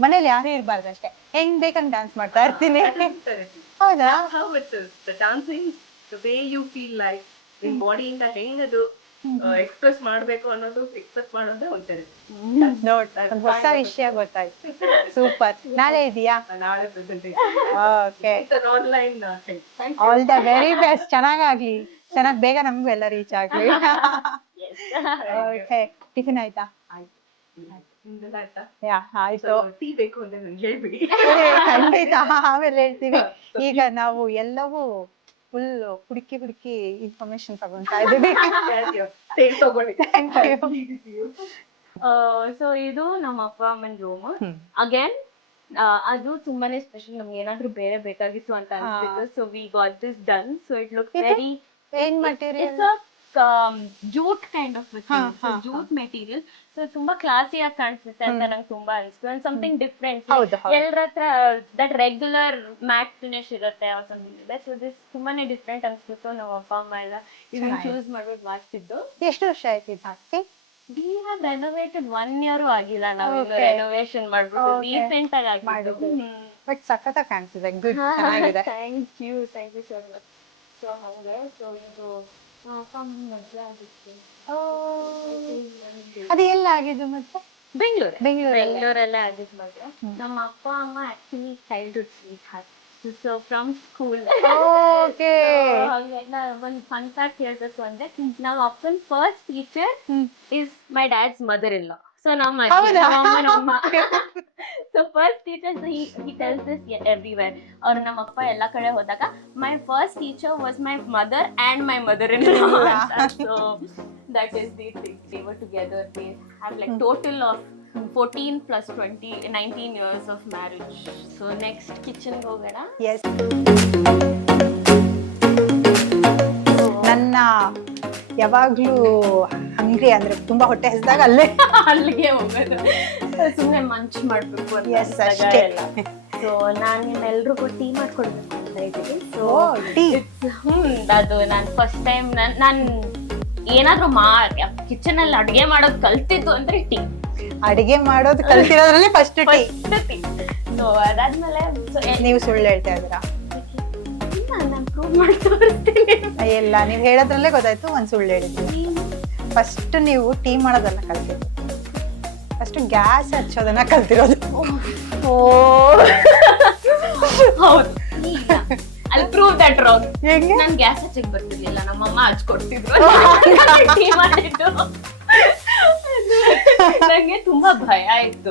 ಮನೇಲಿ ಯಾರು ಇರಬಾರ್ದು ಅಷ್ಟೇ, ಹೆಂಗ್ ಬೇಕಂಗ್ ಡಾನ್ಸ್ ಮಾಡ್ತಾ ಇರ್ತೀನಿ. ಹೌದಾ? How it is, the dancing, the way you feel like in body ಇಂದ ಹೆಂಗ್ ಅದು ಎಕ್ಸ್ಪ್ರೆಸ್ ಮಾಡ್ಬೇಕು ಅನ್ನೋದು, ಎಕ್ಸ್ಪ್ರೆಸ್ ಮಾಡೋದೇ ಒಂಥರ. ನೋಡ್ತಾ ಹೊಸ ವಿಷಯ ಗೊತ್ತಾಯ್ತು. ಸೂಪರ್. ನಾಳೆ ಇದೆಯಾ? ನಾಳೆ presentation. Okay. Online. All the very best. ಚೆನ್ನಾಗಾಗ್ಲಿ, ಚೆನ್ನಾಗಿ ಬೇಗ ನಮಗೂ ಎಲ್ಲ ರೀಚ್ ಆಗ್ಲಿ. ಓಕೆ. ಟಿಫಿನ್ ಆಯ್ತಾ? ಆಯ್ತು. ಟೀ ಬೇಕು ಅಂದ್ರೆ ನಂಗೆ ಹೇಳ್ಬಿಡಿ. ಖಂಡಿತ ಆಮೇಲೆ ಹೇಳ್ತೀವಿ. ಈಗ ನಾವು ಎಲ್ಲವೂ ಫುಲ್ ಹುಡುಕಿ ಇನ್ಫಾರ್ಮೇಶನ್ ತಗೊಂತಾ ಇದೀವಿ. ಸೊ ಇದು ನಮ್ಮ ಅಪ್ಪ ಅಮ್ಮನ ರೂಮ್. ಅಗೇನ್ ಅದು ತುಂಬಾನೇ ಸ್ಪೆಷಲ್. ನಮ್ಗೆ ಏನಾದ್ರೂ ಬೇರೆ ಬೇಕಾಗಿತ್ತು ಅಂತ ಅನ್ಸಿತ್ತು. So we got this done. So it look very. ಏನ್ material? Jute kind of jute material. So ತುಂಬಾ ಕ್ಲಾಸಿ ಆಗಿ ಕಾಣಿಸುತ್ತೆ ಅಂತ ನಂಗೆ ತುಂಬಾ ಅನಿಸ್ತು. And something different. ಹೌದು, ಹೌದು. ಎಲ್ಲರ ಹತ್ರ ದಟ್ ರೆಗ್ಯುಲರ್ ಮ್ಯಾಟ್ ಫಿನಿಶ್ ಇರುತ್ತೆ ಸೊ ದಿಸ್ ತುಂಬಾನೇ ಡಿಫ್ರೆಂಟ್ ಅನ್ಸ್ಬಿಟ್ಟು ನಮ್ಮ ಅಪ್ಪ ಅಮ್ಮ ಎಲ್ಲ ಇದನ್ನ ಚೂಸ್ ಮಾಡ್ಬಿಟ್ಟು ಮಾಡ್ತಿದ್ದು. ಎಷ್ಟು ವರ್ಷ ಆಯ್ತು ಇದು ಹಾಕಿ? We have renovated 1 year ಆಗಿಲ್ಲ ನಾವು ರೆನೋವೇಷನ್ ಮಾಡ್ಬಿಟ್ಟು ರೀಸೆಂಟ್ ಆಗಿ ಆಗಿದ್ದು. ಬಟ್ ಸಖತ್ತಾಗಿ ಕಾಣಿಸಿದೆ, ಗುಡ್, ಚೆನ್ನಾಗಿದೆ. Thank you so much. So ಹಂಗೆ ಸೊ ಇದು ಮದುವೆ ಆಗಿತ್ತು. ಅದು ಎಲ್ಲ ಆಗಿದ್ದು ಮತ್ತೆ? ಬೆಂಗಳೂರಲ್ಲೇ ಆಗಿದ್ದು ಮದುವೆ. ನಮ್ಮ ಅಪ್ಪ ಅಮ್ಮ actually childhood sweet heart. So from school. Okay. ಒಂದು ಫನ್ ಫ್ಯಾಕ್ಟ್ ಹೇಳ್ಬೇಕು ಅಂದ್ರೆ ನಮ್ಮ ಅಪ್ಪನ first teacher is my dads mother in law. So ನಮ್ಮ ಅಮ್ಮ so first teacher he tells this everywhere. ಅವ್ರು ನಮ್ಮ ಅಪ್ಪ ಎಲ್ಲ ಕಡೆ ಹೋದಾಗ my first teacher was my mother and my mother in law. So that is the thing. They were together. They have like total of 14 plus 20, 19 years of marriage. So next kitchen ಹೋಗೋಣ. S. ನನ್ನ ಯಾವಾಗ್ಲೂ ಹಂಗ್ರಿ ಅಂದ್ರೆ ತುಂಬಾ ಹೊಟ್ಟೆ ಹಸಿದಾಗ ಅಲ್ಲಿಗೆ ಹೋಗೋದು. ಸುಮ್ಮನೆ Munch ಮಾಡ್ಬೇಕು ಅಂತ Yes, ಅಷ್ಟೇ. ಸೊ ನಾನು ನಿಮ್ಮೆಲ್ರಿಗೂ ಟೀ ಮಾಡ್ಕೊಡ್ಬೇಕು ಅಂತ ಇದ್ದೀನಿ. So tea. ಅದು ನಾನು ಫಸ್ಟ್ ಟೈಮ್ ನಾನು ಏನಾದ್ರು ಕಿಚನ್ ಅಲ್ಲಿ ಅಡ್ಗೆ ಮಾಡೋದು ಕಲ್ತಿದ್ದು ಅಂದ್ರೆ ಟೀ. ಅಡಿಗೆ ಮಾಡೋದು ಕಲ್ತಿರೋದ್ರಲ್ಲಿ ಫಸ್ಟ್ ಟೀ. ಸೊ ಅದಾದ್ಮೇಲೆ ನೀವು ಸುಳ್ಳು ಹೇಳ್ತಾ ಇದ್ದೀರಾ? ನಾನು ಪ್ರೂವ್ ಮಾಡ್ತಾ ಬರ್ತೀನಿ. ಎಲ್ಲ ನೀವು ಹೇಳೋದ್ರಲ್ಲೇ ಗೊತ್ತಾಯ್ತು ಒಂದ್ ಸುಳ್ಳು ಹೇಳಿದ್ರಿ. ಫಸ್ಟ್ ನೀವು ಟೀ ಮಾಡೋದನ್ನ ಕಲ್ತಿದ್ದು, ಫಸ್ಟ್ ಗ್ಯಾಸ್ ಹಚ್ಚೋದನ್ನ ಕಲ್ತಿರೋದು. ಓ ಹೌದು. I'll prove that wrong. ಹೆಂಗೆ? ನಾನು ಗ್ಯಾಸ್ ಹಚ್ಚಕ್ ಬರ್ತಿರ್ಲಿಲ್ಲ, ನಮ್ಮಮ್ಮ ಹಚ್ಕೊಡ್ತಿದ್ರು. ಟೀ ಮಾಡಿದ್ದು ನಂಗೆ ತುಂಬಾ ಭಯ ಆಯ್ತು.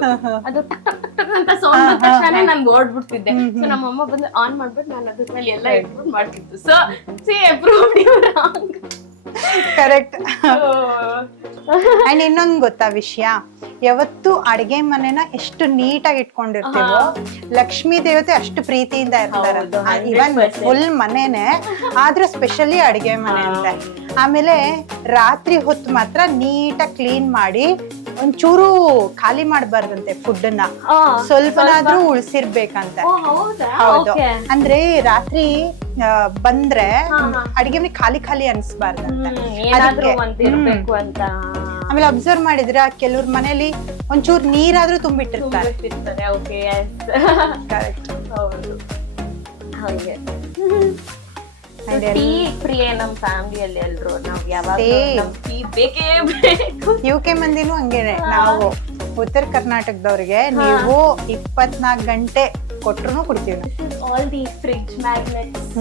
ಅದು ಟಕ್ ಟಕ್ ಟಕ್ ಅಂತ ಸೌಂಡ್ ಬಂದ ತಕ್ಷಣ ನಾನು ಓಡ್ಬಿಡ್ತಿದ್ದೆ. ಸೊ ನಮ್ಮಮ್ಮ ಬಂದು ಆನ್ ಮಾಡ್ಬಿಟ್ಟು ನಾನು ಅದ್ರ ಮೇಲೆ ಎಲ್ಲ ಇಟ್ಬಿಟ್ಟು ಮಾಡ್ತಿತ್ತು. So proved you wrong. Correct. And ಇನ್ನೊಂದ್ ಗೊತ್ತಾ ವಿಷಯ, ಯಾವತ್ತು ಅಡಿಗೆ ಮನೆನ ಎಷ್ಟು ನೀಟಾಗಿ ಇಟ್ಕೊಂಡಿರ್ತೀವೋ ಲಕ್ಷ್ಮೀ ದೇವತೆ ಅಷ್ಟು ಪ್ರೀತಿಯಿಂದ ಇರ್ತಾರೆ. ಇವನ್ ಫುಲ್ ಮನೆನೆ, ಆದ್ರೂ ಸ್ಪೆಷಲಿ ಅಡಿಗೆ ಮನೆ ಅಂತ. ಆಮೇಲೆ ರಾತ್ರಿ ಹೊತ್ತು ಮಾತ್ರ ನೀಟಾಗಿ ಕ್ಲೀನ್ ಮಾಡಿ ಒಂಚೂರು ಖಾಲಿ ಮಾಡ್ಬಾರ್ದಂತೆ ಫುಡ್ ನ, ಸ್ವಲ್ಪನಾದ್ರೂ ಉಳ್ಸಿರ್ಬೇಕಂತೆ. ಹೌದು. ಅಂದ್ರೆ ರಾತ್ರಿ ಬಂದ್ರೆ ಅಡಿಗೆ ಮನೆ ಖಾಲಿ ಖಾಲಿ ಅನ್ಸ್ಬಾರ್ದಂತೆ. ಆಮೇಲೆ ಅಬ್ಸರ್ವ್ ಮಾಡಿದ್ರೆ ಕೆಲವ್ರ ಮನೇಲಿ ಒಂಚೂರು ನೀರಾದ್ರೂ ತುಂಬಿಟ್ಟಿರ್ತಾರೆ. ಟೀ ಪ್ರಿಯ ನಮ್ ಫ್ಯಾಮಿಲಿಯಲ್ಲಿ ಎಲ್ರು ನಾವ್ ಯಾವಾಗ ಟೀ ಬೇಕೇ ಬೇಕು. UK ಮಂದಿನೂ ಹಂಗೇನೆ. ನಾವು ಉತ್ತರ ಕರ್ನಾಟಕದವ್ರಿಗೆ ನೀವು 24 ಗಂಟೆ ಕೊಟ್ರು ಕುಡ್ತೀವಿ. ಆಲ್ ದಿ ಫ್ರಿಡ್ಜ್ ಮ್ಯಾಗ್ನೆಟ್ಸ್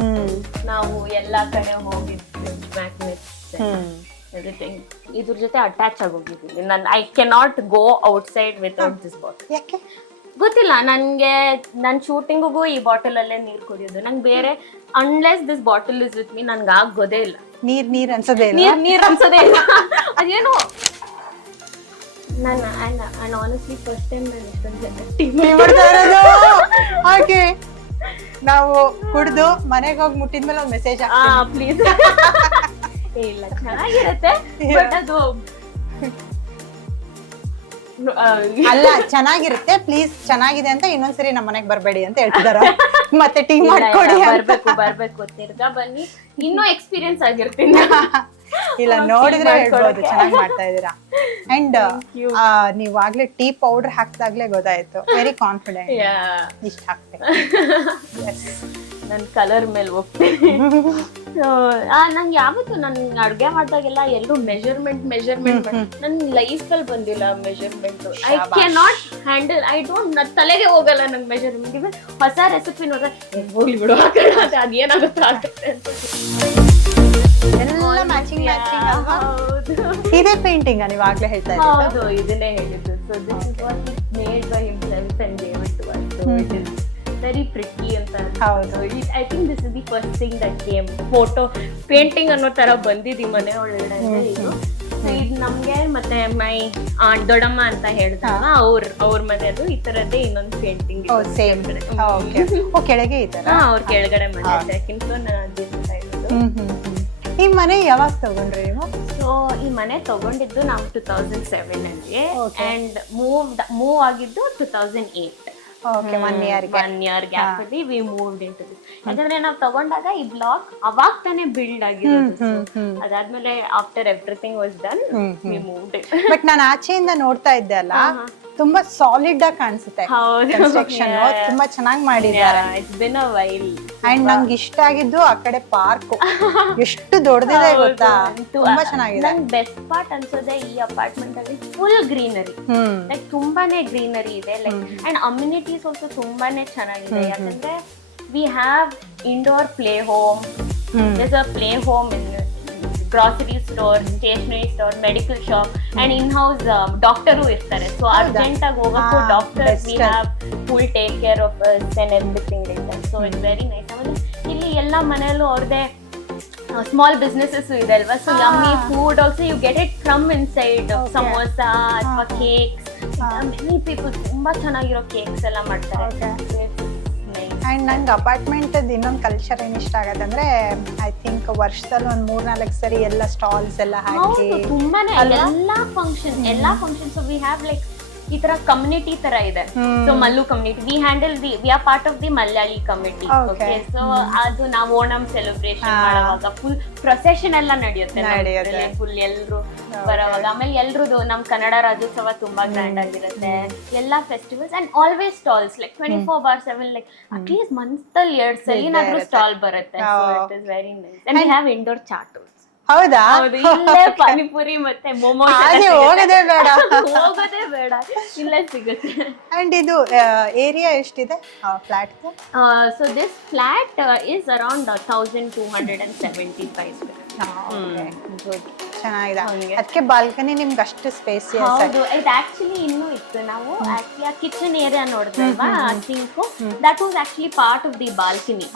ನಾವು ಎಲ್ಲಾ ಕಡೆ ಹೋಗಿ ಫ್ರಿಡ್ಜ್ ಮ್ಯಾಗ್ನೆಟ್ಸ್ ಎವ್ರಿಥಿಂಗ್ ಇದ್ರ ಜೊತೆ ಅಟ್ಯಾಚ್ ಆಗೋಗಿದ್ದೀನಿ. I cannot go outside without this bottle. ಯಾಕೆ ಗೊತ್ತಿಲ್ಲ ನನ್ಗೆ. ನನ್ ಶೂಟಿಂಗಿಗೂ ಈ ಬಾಟಲ್ ಅಲ್ಲೇ ನೀರ್ ಕುಡಿಯೋದು. ನಂಗೆ ಬೇರೆ unless this bottle is with me ನನ್ಗೆ ಆಗೋದೇ ಇಲ್ಲ. ನೀರ್ ಅನ್ಸೋದೇ ಇಲ್ಲ. ನೀರ್ ಅನ್ಸೋದೇ ಇಲ್ಲ. ಅದೇನು ನಾನು ಆನೆಸ್ಟ್ಲಿ ಫಸ್ಟ್ ಟೈಮ್ ನಾನು ಹಾಗೆ ನಾವು ಕುಡ್ದು ಮನೆಗೆ ಹೋಗಿ ಮುಟ್ಟಿದ್ಮೇಲೆ ಒಂದು ಮೆಸೇಜ್ ಪ್ಲೀಸ್. ಇಲ್ಲ ಚೆನ್ನಾಗಿರತ್ತೆ ಬಟ್ ಅದು ಅಲ್ಲ ಚೆನ್ನಾಗಿರುತ್ತೆ, ಪ್ಲೀಸ್ ಚೆನ್ನಾಗಿದೆ ಅಂತ ಇನ್ನೊಂದ್ಸರಿ ನಮ್ಮ ಮನೆಗೆ ಬರ್ಬೇಡಿ ಅಂತ ಹೇಳ್ತಿದಾರ. ಮತ್ತೆ ಟೀ ಮಾಡ್ಕೊಡಿ. ಬರ್ಬೇಕು ತಿರ್ಗಾ ಬನ್ನಿ, ಇನ್ನೂ ಎಕ್ಸ್ಪೀರಿಯನ್ಸ್ ಆಗಿರ್ತೀನಿ. ಇಲ್ಲ ನೋಡಿದ್ರೆ ಹೇಳ್ಬೋದು ಚೆನ್ನಾಗಿ ಮಾಡ್ತಾ ಇದೀರಾ. ಅಂಡ್ ನೀವಾಗ್ಲೇ ಟೀ ಪೌಡರ್ ಹಾಕ್ದಾಗ್ಲೇ ಗೊತ್ತಾಯ್ತು, ವೆರಿ ಕಾನ್ಫಿಡೆಂಟ್. ಇಷ್ಟ ಹಾಕ್ತೇನೆ. ನನ್ ಕಲರ್ ಮೇಲೆ ಹೋಗ್ತೀನಿ. ನಂಗೆ ಯಾವತ್ತು ನನ್ ಅಡ್ಗೆ ಮಾಡ್ದಾಗೆಲ್ಲ ಎಲ್ಲರೂ ಮೆಜರ್ಮೆಂಟ್ ನನ್ ಲೈಫ್ ಅಲ್ಲಿ ಬಂದಿಲ್ಲ measurement. I can not handle. I don't, ತಲೆಗೆ ಹೋಗಲ್ಲ ನಂಗೆ ಮೆಜರ್ಮೆಂಟ್. ಇವಾಗ ಹೊಸ ರೆಸಿಪಿ ನೋಡ್ರೆ ಹೋಗ್ಲಿ ಬಿಡು ಅದೇನಾಗುತ್ತೋ ಆಗುತ್ತೆ ಅಂತ. ಎಲ್ಲ ಮ್ಯಾಚಿಂಗ್ ಅಲ್ವಾ? ಇದೇ ಪೇಂಟಿಂಗ್ ನೀವು ಆಗ್ಲೇ ಹೇಳ್ತಾ ಇದ್ದೀರಾ? ಹೌದು, ಇದನ್ನೇ ಹೇಳಿದ್ದು. So this is what is made by himself and gave it to us. So it is very pretty ಅಂತ. ಹೌದು. I think this is the first thing that came. Photo painting ಅನ್ನೋ ತರ ಬಂದಿದ್ದು ಈ ಮನೆ ಒಳಗಡೆ. ಇದು ಇದು ನಮ್ಗೆ ಮತ್ತೆ ಮೈ ದೊಡ್ಡಮ್ಮ ಅಂತ ಹೇಳಿದಾಗ ಅವ್ರ ಮನೆಯದು ಈ ತರದ್ದೇ ಇನ್ನೊಂದು ಪೇಂಟಿಂಗ್. ಸೇಮ್. ಕೆಳಗೆ ಈ ತರ ಅವ್ರ ಕೆಳಗಡೆ ಮನೆ ಸೆಕೆಂಡ್ ಫ್ಲೋರ್. ಈ ಮನೆ ಯಾವಾಗ ತಗೊಂಡ್ರಿ ನೀವು? ಸೊ ಈ ಮನೆ ತಗೊಂಡಿದ್ದು ನಾವು 2007 ಅಲ್ಲಿ Okay. ಅಂಡ್ ಮೂವ್ ಆಗಿದ್ದು 2008. Okay, 1 year. 1 year ಗ್ಯಾಪ್ ಅಲ್ಲಿ ವಿ ಮೂವ್ಡ್ ಇಂಟು ದಿಸ್. ಯಾಕಂದ್ರೆ ನಾವು ತಗೊಂಡಾಗ ಈ ಬ್ಲಾಕ್ ಅವಾಗ ತಾನೇ ಬಿಲ್ಡ್ ಆಗಿರೋದು. ಅದಾದ್ಮೇಲೆ after everything was done V moved it. But ನಾನು ಆಚೆಯಿಂದ ನೋಡ್ತಾ ಇದ್ದೆ ಅಲ್ಲ, ತುಂಬಾ ಸಾಲಿಡ್ ಆಗಿ ಕಾಣಿಸುತ್ತೆ. ಹೌದು. ಕನ್ಸ್ಟ್ರಕ್ಷನ್ ತುಂಬಾ ಚೆನ್ನಾಗಿ ಮಾಡಿದ್ದಾರೆ. It's been a while. And ನಂಗೆ ಇಷ್ಟ ಆಗಿದ್ದು ಆ ಕಡೆ ಪಾರ್ಕ್ ಎಷ್ಟು ದೊಡ್ಡದಿದೆ ಗೊತ್ತಾ, ತುಂಬಾ ಚೆನ್ನಾಗಿದೆ. ನಂಗೆ ಬೆಸ್ಟ್ ಪಾರ್ಟ್ ಅನ್ಸೋದೆ ಈ ಅಪಾರ್ಟ್ಮೆಂಟ್ ಅಲ್ಲಿ ಫುಲ್ ಗ್ರೀನರಿ, ಲೈಕ್ ತುಂಬಾನೇ ಗ್ರೀನರಿ ಇದೆ. ಲೈಕ್ ಅಂಡ್ ಅಮ್ಯುನಿಟೀಸ್ ಆಲ್ಸೋ ತುಂಬಾನೇ ಚೆನ್ನಾಗಿದೆ. ಯಾಕಂದ್ರೆ V have indoor play home, there's a play home in grocery store, stationery store, medical shop and in-house doctor irtare. So urgent ag hogakku doctors we have who will take care of us and everything like that. So it's very nice. ಆಮೇಲೆ ಇಲ್ಲಿ ಎಲ್ಲ ಮನೆಯಲ್ಲೂ ಅವ್ರದೇ small businesses ಇದೆ ಅಲ್ವಾ. So yummy food also you get it from inside. Samosa ಅಥವಾ cakes, many people ತುಂಬಾ ಚೆನ್ನಾಗಿರೋ ಕೇಕ್ಸ್ ಎಲ್ಲ ಮಾಡ್ತಾರೆ. ಅಂಡ್ ನಂಗೆ ಅಪಾರ್ಟ್ಮೆಂಟ್ ಇನ್ನೊಂದು ಕಲ್ಚರ್ ಏನ್ ಇಷ್ಟ ಆಗತ್ತೆ ಅಂದ್ರೆ, ಐ ಥಿಂಕ್ ವರ್ಷದಲ್ಲಿ ಒಂದ್ 3-4 ಸರಿ ಎಲ್ಲ ಸ್ಟಾಲ್ಸ್ ಎಲ್ಲ ಹಾಕಿ ತುಂಬಾನೇ ಎಲ್ಲಾ ಫಂಕ್ಷನ್ಸ್ ವಿ ಹ್ಯಾವ್ ಲೈಕ್ ಈ ತರ ಕಮ್ಯುನಿಟಿ ತರ ಇದೆ. So Mallu community V handle we are part of the Malayali committee. Okay, so ಅದು ನಾವು ಓಣಂ ಸೆಲೆಬ್ರೇಷನ್ ಮಾಡುವಾಗ ಫುಲ್ ಪ್ರೊಸೆಷನ್ ಎಲ್ಲ ನಡೆಯುತ್ತೆ ಫುಲ್ ಎಲ್ರು ಬರೋವಾಗ. ಆಮೇಲೆ ಎಲ್ರದ್ದು ನಮ್ ಕನ್ನಡ ರಾಜ್ಯೋತ್ಸವ ತುಂಬಾ ಗ್ರ್ಯಾಂಡ್ ಆಗಿರುತ್ತೆ. ಎಲ್ಲಾ festivals and always stalls like 24/7 like at least ಮಂತಲ್ಲಿ 2 ಸಲಿನಾದ್ರೂ ಸ್ಟಾಲ್ ಬರುತ್ತೆ. So it is very nice. And we have indoor chaat. ಹೌದಾ? ಇಲ್ಲೇ ಪಾನಿಪುರಿ ಮತ್ತೆ ಮೋಮೋ ಹೋಗೋದೇ ಬೇಡ, ಹೋಗೋದೇ ಬೇಡ, ಇಲ್ಲೇ ಸಿಗುತ್ತೆ. ಅಂಡ್ ಇದು ಏರಿಯಾ ಎಷ್ಟಿದೆ flat? So this flat is around 1275 square. ಚೆನ್ನಾಗಿದೆ. ಅದಕ್ಕೆ ಬಾಲ್ಕನಿ ನಿಮ್ಗೆ ಅಷ್ಟು ಸ್ಪೇಸ್? ಹೌದು, ಇದು ಆಕ್ಚುಲಿ ಇನ್ನೂ ಇತ್ತು. ನಾವು ಆಕ್ಚುಲಿ ಆ ಕಿಚನ್ ಏರಿಯಾ ನೋಡಿದ್ರಲ್ವಾ, sink that was actually part of the balcony.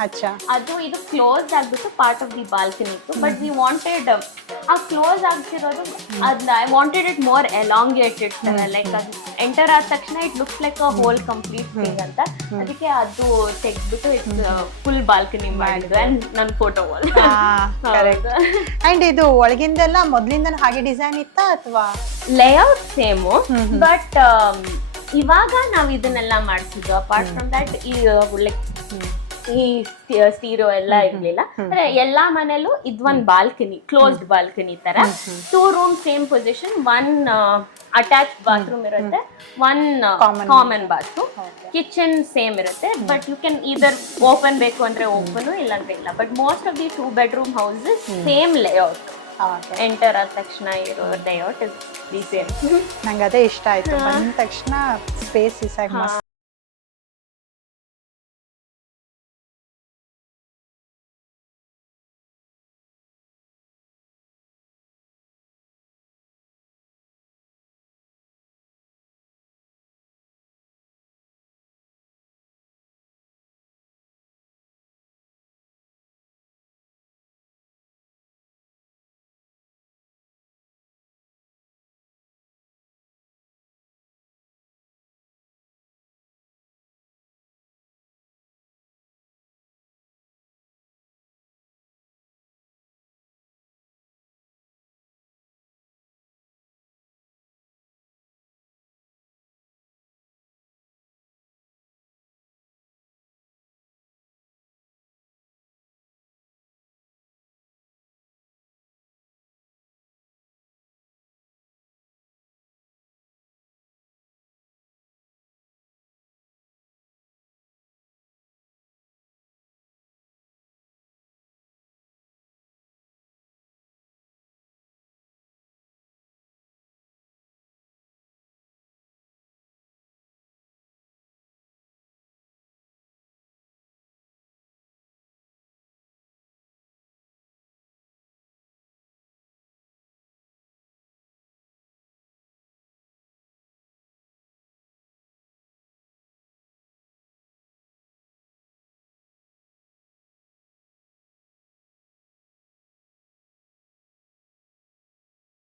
ಅದು ಇದು ಕ್ಲೋಸ್ ಆಗ್ಬಿಟ್ಟು ಪಾರ್ಟ್ ಆಫ್ ದಿ ಬಾಲ್ಕನಿ ಇತ್ತು. ಬಟ್ ವಿ ವಾಂಟೆಡ್ ಆ ಕ್ಲೋಸ್ ಆಗ್ತಿರೋದು ಅದನ್ನ I wanted it more elongated ತರ. ಲೈಕ್ ಅದು ಎಂಟರ್ ಆದ ತಕ್ಷಣ it looks like a whole complete thing ಅಂತ. ಅದಕ್ಕೆ ಅದು ತೆಗ್ದ್ಬಿಟ್ಟು ಇಟ್ಸ್ ಫುಲ್ ಬಾಲ್ಕನಿ ಮಾಡಿದ್ರು. ಅಂಡ್ ನನ್ನ ಫೋಟೋ ವಾಲ್. ಅಂಡ್ ಇದು ಒಳಗಿಂದೆಲ್ಲ ಮೊದ್ಲಿಂದ ಹಾಗೆ ಡಿಸೈನ್ ಇತ್ತಾ ಅಥವಾ ಲೇಔಟ್ ಸೇಮು? ಬಟ್ ಇವಾಗ ನಾವ್ ಇದನ್ನೆಲ್ಲ ಮಾಡ್ಸಿದ್ವು. ಅಪಾರ್ಟ್ ಫ್ರಮ್ ದಟ್ ಈ ಸ್ಟೀರಿಯೋ ಎಲ್ಲ ಇರ್ಲಿಲ್ಲ. ಎಲ್ಲಾ ಮನೇಲೂ ಇದೊಂದ್ ಬಾಲ್ಕನಿ, ಕ್ಲೋಸ್ಡ್ ಬಾಲ್ಕನಿ ತರ. 2 room same position, 1 attach bathroom ಇರುತ್ತೆ, 1 ಕಾಮನ್ ಬಾತ್ರೂಮ್. ಕಿಚನ್ ಸೇಮ್ ಇರುತ್ತೆ. ಬಟ್ ಯು ಕ್ಯಾನ್ ಇದರ್ ಓಪನ್ ಬೇಕು ಅಂದ್ರೆ ಓಪನ್, ಇಲ್ಲಾಂದ್ರೆ ಇಲ್ಲ. But most of the 2 bedroom houses same layout. Enter ಆದ ತಕ್ಷಣ ಇರೋ ಲೇಔಟ್ ಇಸ್ ದಿ ಸೇಮ್. ನಂಗೆ ಅದೇ ಇಷ್ಟ ಆಯ್ತು. ಬಂದ ತಕ್ಷಣ ಸ್ಪೇಸ್ ಇಸಾಗಿ ಮಸ್ತ್.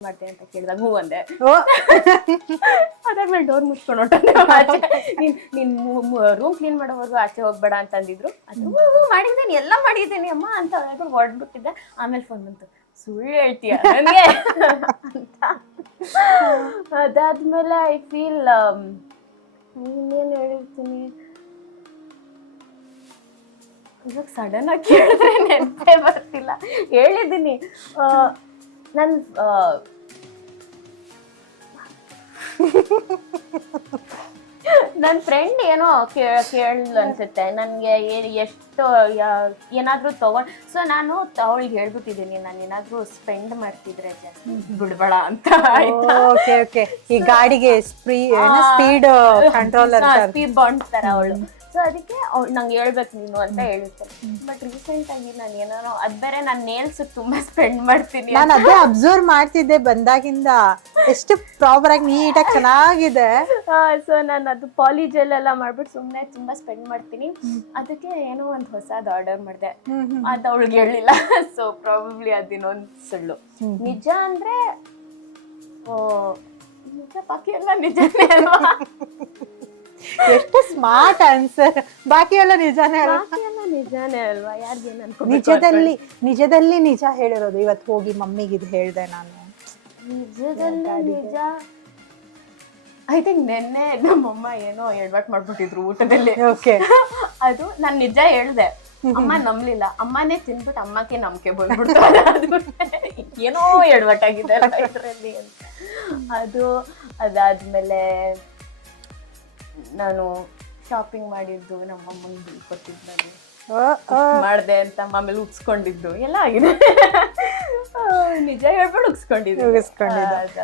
ಮಾಡ್ತೆ ಅಂತ ಕೇಳಿದಾಗ ಹೂ ಅಂದೆ. ಅದಾದ್ಮೇಲೆ ಡೋರ್ ಮುಚ್ಕೊಂಡು ಆಚೆ ನೀನ್ ರೂಮ್ ಕ್ಲೀನ್ ಮಾಡೋವರೆಗೂ ಆಚೆ ಹೋಗ್ಬೇಡ ಅಂತಂದಿದ್ರು. ಅದು ಹೂ ಮಾಡಿದ್ದೇನೆ, ಎಲ್ಲ ಮಾಡಿದ್ದೀನಿ ಅಮ್ಮ ಅಂತ ಹೇಳ್ಬಿಟ್ಟು ಹೊಡ್ಬಿಟ್ಟಿದ್ದೆ. ಆಮೇಲೆ ಫೋನ್ ಬಂತು, ಸುಳ್ಳು ಹೇಳ್ತೀಯ ನನಗೆ ಅಂತ. ಅದಾದ್ಮೇಲೆ ಐ ಫೀಲ್ ಇನ್ನೇನು ಹೇಳಿರ್ತೀನಿ, ಇವಾಗ ಸಡನ್ ಆಗಿ ಕೇಳಿದ್ರೆ ನೆನಪೇ ಬರ್ತಿಲ್ಲ. ಹೇಳಿದ್ದೀನಿ ನನ್ನ ನನ್ನ ಫ್ರೆಂಡ್ ಏನೋ ಕೇಳಲ್ ಅನ್ಸುತ್ತೆ ನನಗೆ, ಎಷ್ಟು ಏನಾದರೂ ತಗೊಂಡು. ಸೊ ನಾನು ಅವಳಿಗೆ ಹೇಳ್ಬಿಟ್ಟಿದ್ದೀನಿ, ನಾನು ಏನಾದರೂ ಸ್ಪೆಂಡ್ ಮಾಡ್ತಿದ್ರೆ ಜಾಸ್ತಿ ಬಿಡ್ಬೇಡ ಅಂತ. Okay okay. ಈ ಗಾಡಿಗೆ ಸ್ಪೀಡ್ ಕಂಟ್ರೋಲರ್ ಸ್ಪೀಡ್ ಬಾಂಡ್ ತರ ಅವಳು. ಸೊ ಅದಕ್ಕೆ ಅವ್ಳು ನಂಗೆ ಹೇಳ್ಬೇಕು ನೀನು ಅಂತ ಹೇಳುತ್ತೆ. ಬಟ್ ರೀಸೆಂಟ್ ಆಗಿ ನಾನು ಏನಾರೋ ಅದ್ ಬೇರೆ ನಾನು ನೇಲ್ಸ್ ತುಂಬಾ ಸ್ಪೆಂಡ್ ಮಾಡ್ತೀನಿ. ನಾನು ಅದೇ ಅಬ್ಸರ್ವ್ ಮಾಡ್ತಿದ್ದೆ ಬಂದಾಗಿಂದ, ಎಷ್ಟು ಪ್ರಾಪರ್ ಆಗಿ ನೀಟಾಗಿ ಚೆನ್ನಾಗಿದೆ. ಸೊ ನಾನು ಅದು ಪಾಲಿಜೆಲ್ ಎಲ್ಲ ಮಾಡ್ಬಿಟ್ಟು ಸುಮ್ಮನೆ ತುಂಬಾ ಸ್ಪೆಂಡ್ ಮಾಡ್ತೀನಿ. ಅದಕ್ಕೆ ಏನೋ ಒಂದು ಹೊಸದು ಆರ್ಡರ್ ಮಾಡಿದೆ, ಅದು ಅವಳಿಗೆ ಹೇಳಿಲ್ಲ. ಸೊ ಪ್ರಾಬಬ್ಲಿ ಅದಿನ್ನೊಂದು ಸುಳ್ಳು. ನಿಜ ಅಂದ್ರೆ ನಿಜ, ಬಾಕಿ ಎಲ್ಲ ನಿಜನೇ ಅಲ್ವಾ? ಎಷ್ಟು ಸ್ಮಾರ್ಟ್ ಆನ್ಸರ್. ಬಾಕಿ ಎಲ್ಲ ನಿಜಾನೇ ಅಲ್ವಾ? ನಿಜಾನೇ ಅಲ್ವಾ? ಯಾರಿಗೇನು ಅನ್ಕೊ. ನಿಜದಲ್ಲಿ ನಿಜ ಹೇಳಿರೋದು. ಇವತ್ತು ಹೋಗಿ ಮಮ್ಮಿಗೆ ಇದು ಹೇಳ್ದೆ ನಾನು. ನಿಜದಲ್ಲಿ ನಿಜ ಐ ಥಿಂಕ್ ನೆನ್ನೆ ನಮ್ಮಮ್ಮ ಏನೋ ಎಡ್ವರ್ಟ್ ಮಾಡ್ಬಿಟ್ಟಿದ್ರು ಊಟದಲ್ಲಿ. ಓಕೆ. ಅದು ನಾನು ನಿಜ ಹೇಳ್ದೆ, ಅಮ್ಮ ನಂಬ್ಲಿಲ್ಲ. ಅಮ್ಮನೇ ತಿನ್ಬಿಟ್ಟು ಅಮ್ಮಕ್ಕೆ ನಂಬಿಕೆ ಬಂದ್ಬಿಡ್ತಾರೆ. ಏನೋ ಎಡ್ವರ್ಟ್ ಆಗಿದೆ ಇದರಲ್ಲಿ ಅಂತ. ಅದು ಅದಾದ್ಮೇಲೆ ನಾನು ಶಾಪಿಂಗ್ ಮಾಡಿದ್ದು, ನಮ್ಮಮ್ಮನ ಬಿಲ್ ಕೊಟ್ಟಿದ್ದು, ನಾನು ಮಾಡಿದೆ ಅಂತ ಆಮೇಲೆ ಉಗ್ಸ್ಕೊಂಡಿದ್ದು ಎಲ್ಲ ಆಗಿದೆ. ನಿಜ ಹೇಳ್ಬಿಟ್ಟು ಉಗ್ಸ್ಕೊಂಡಿದ್ದು.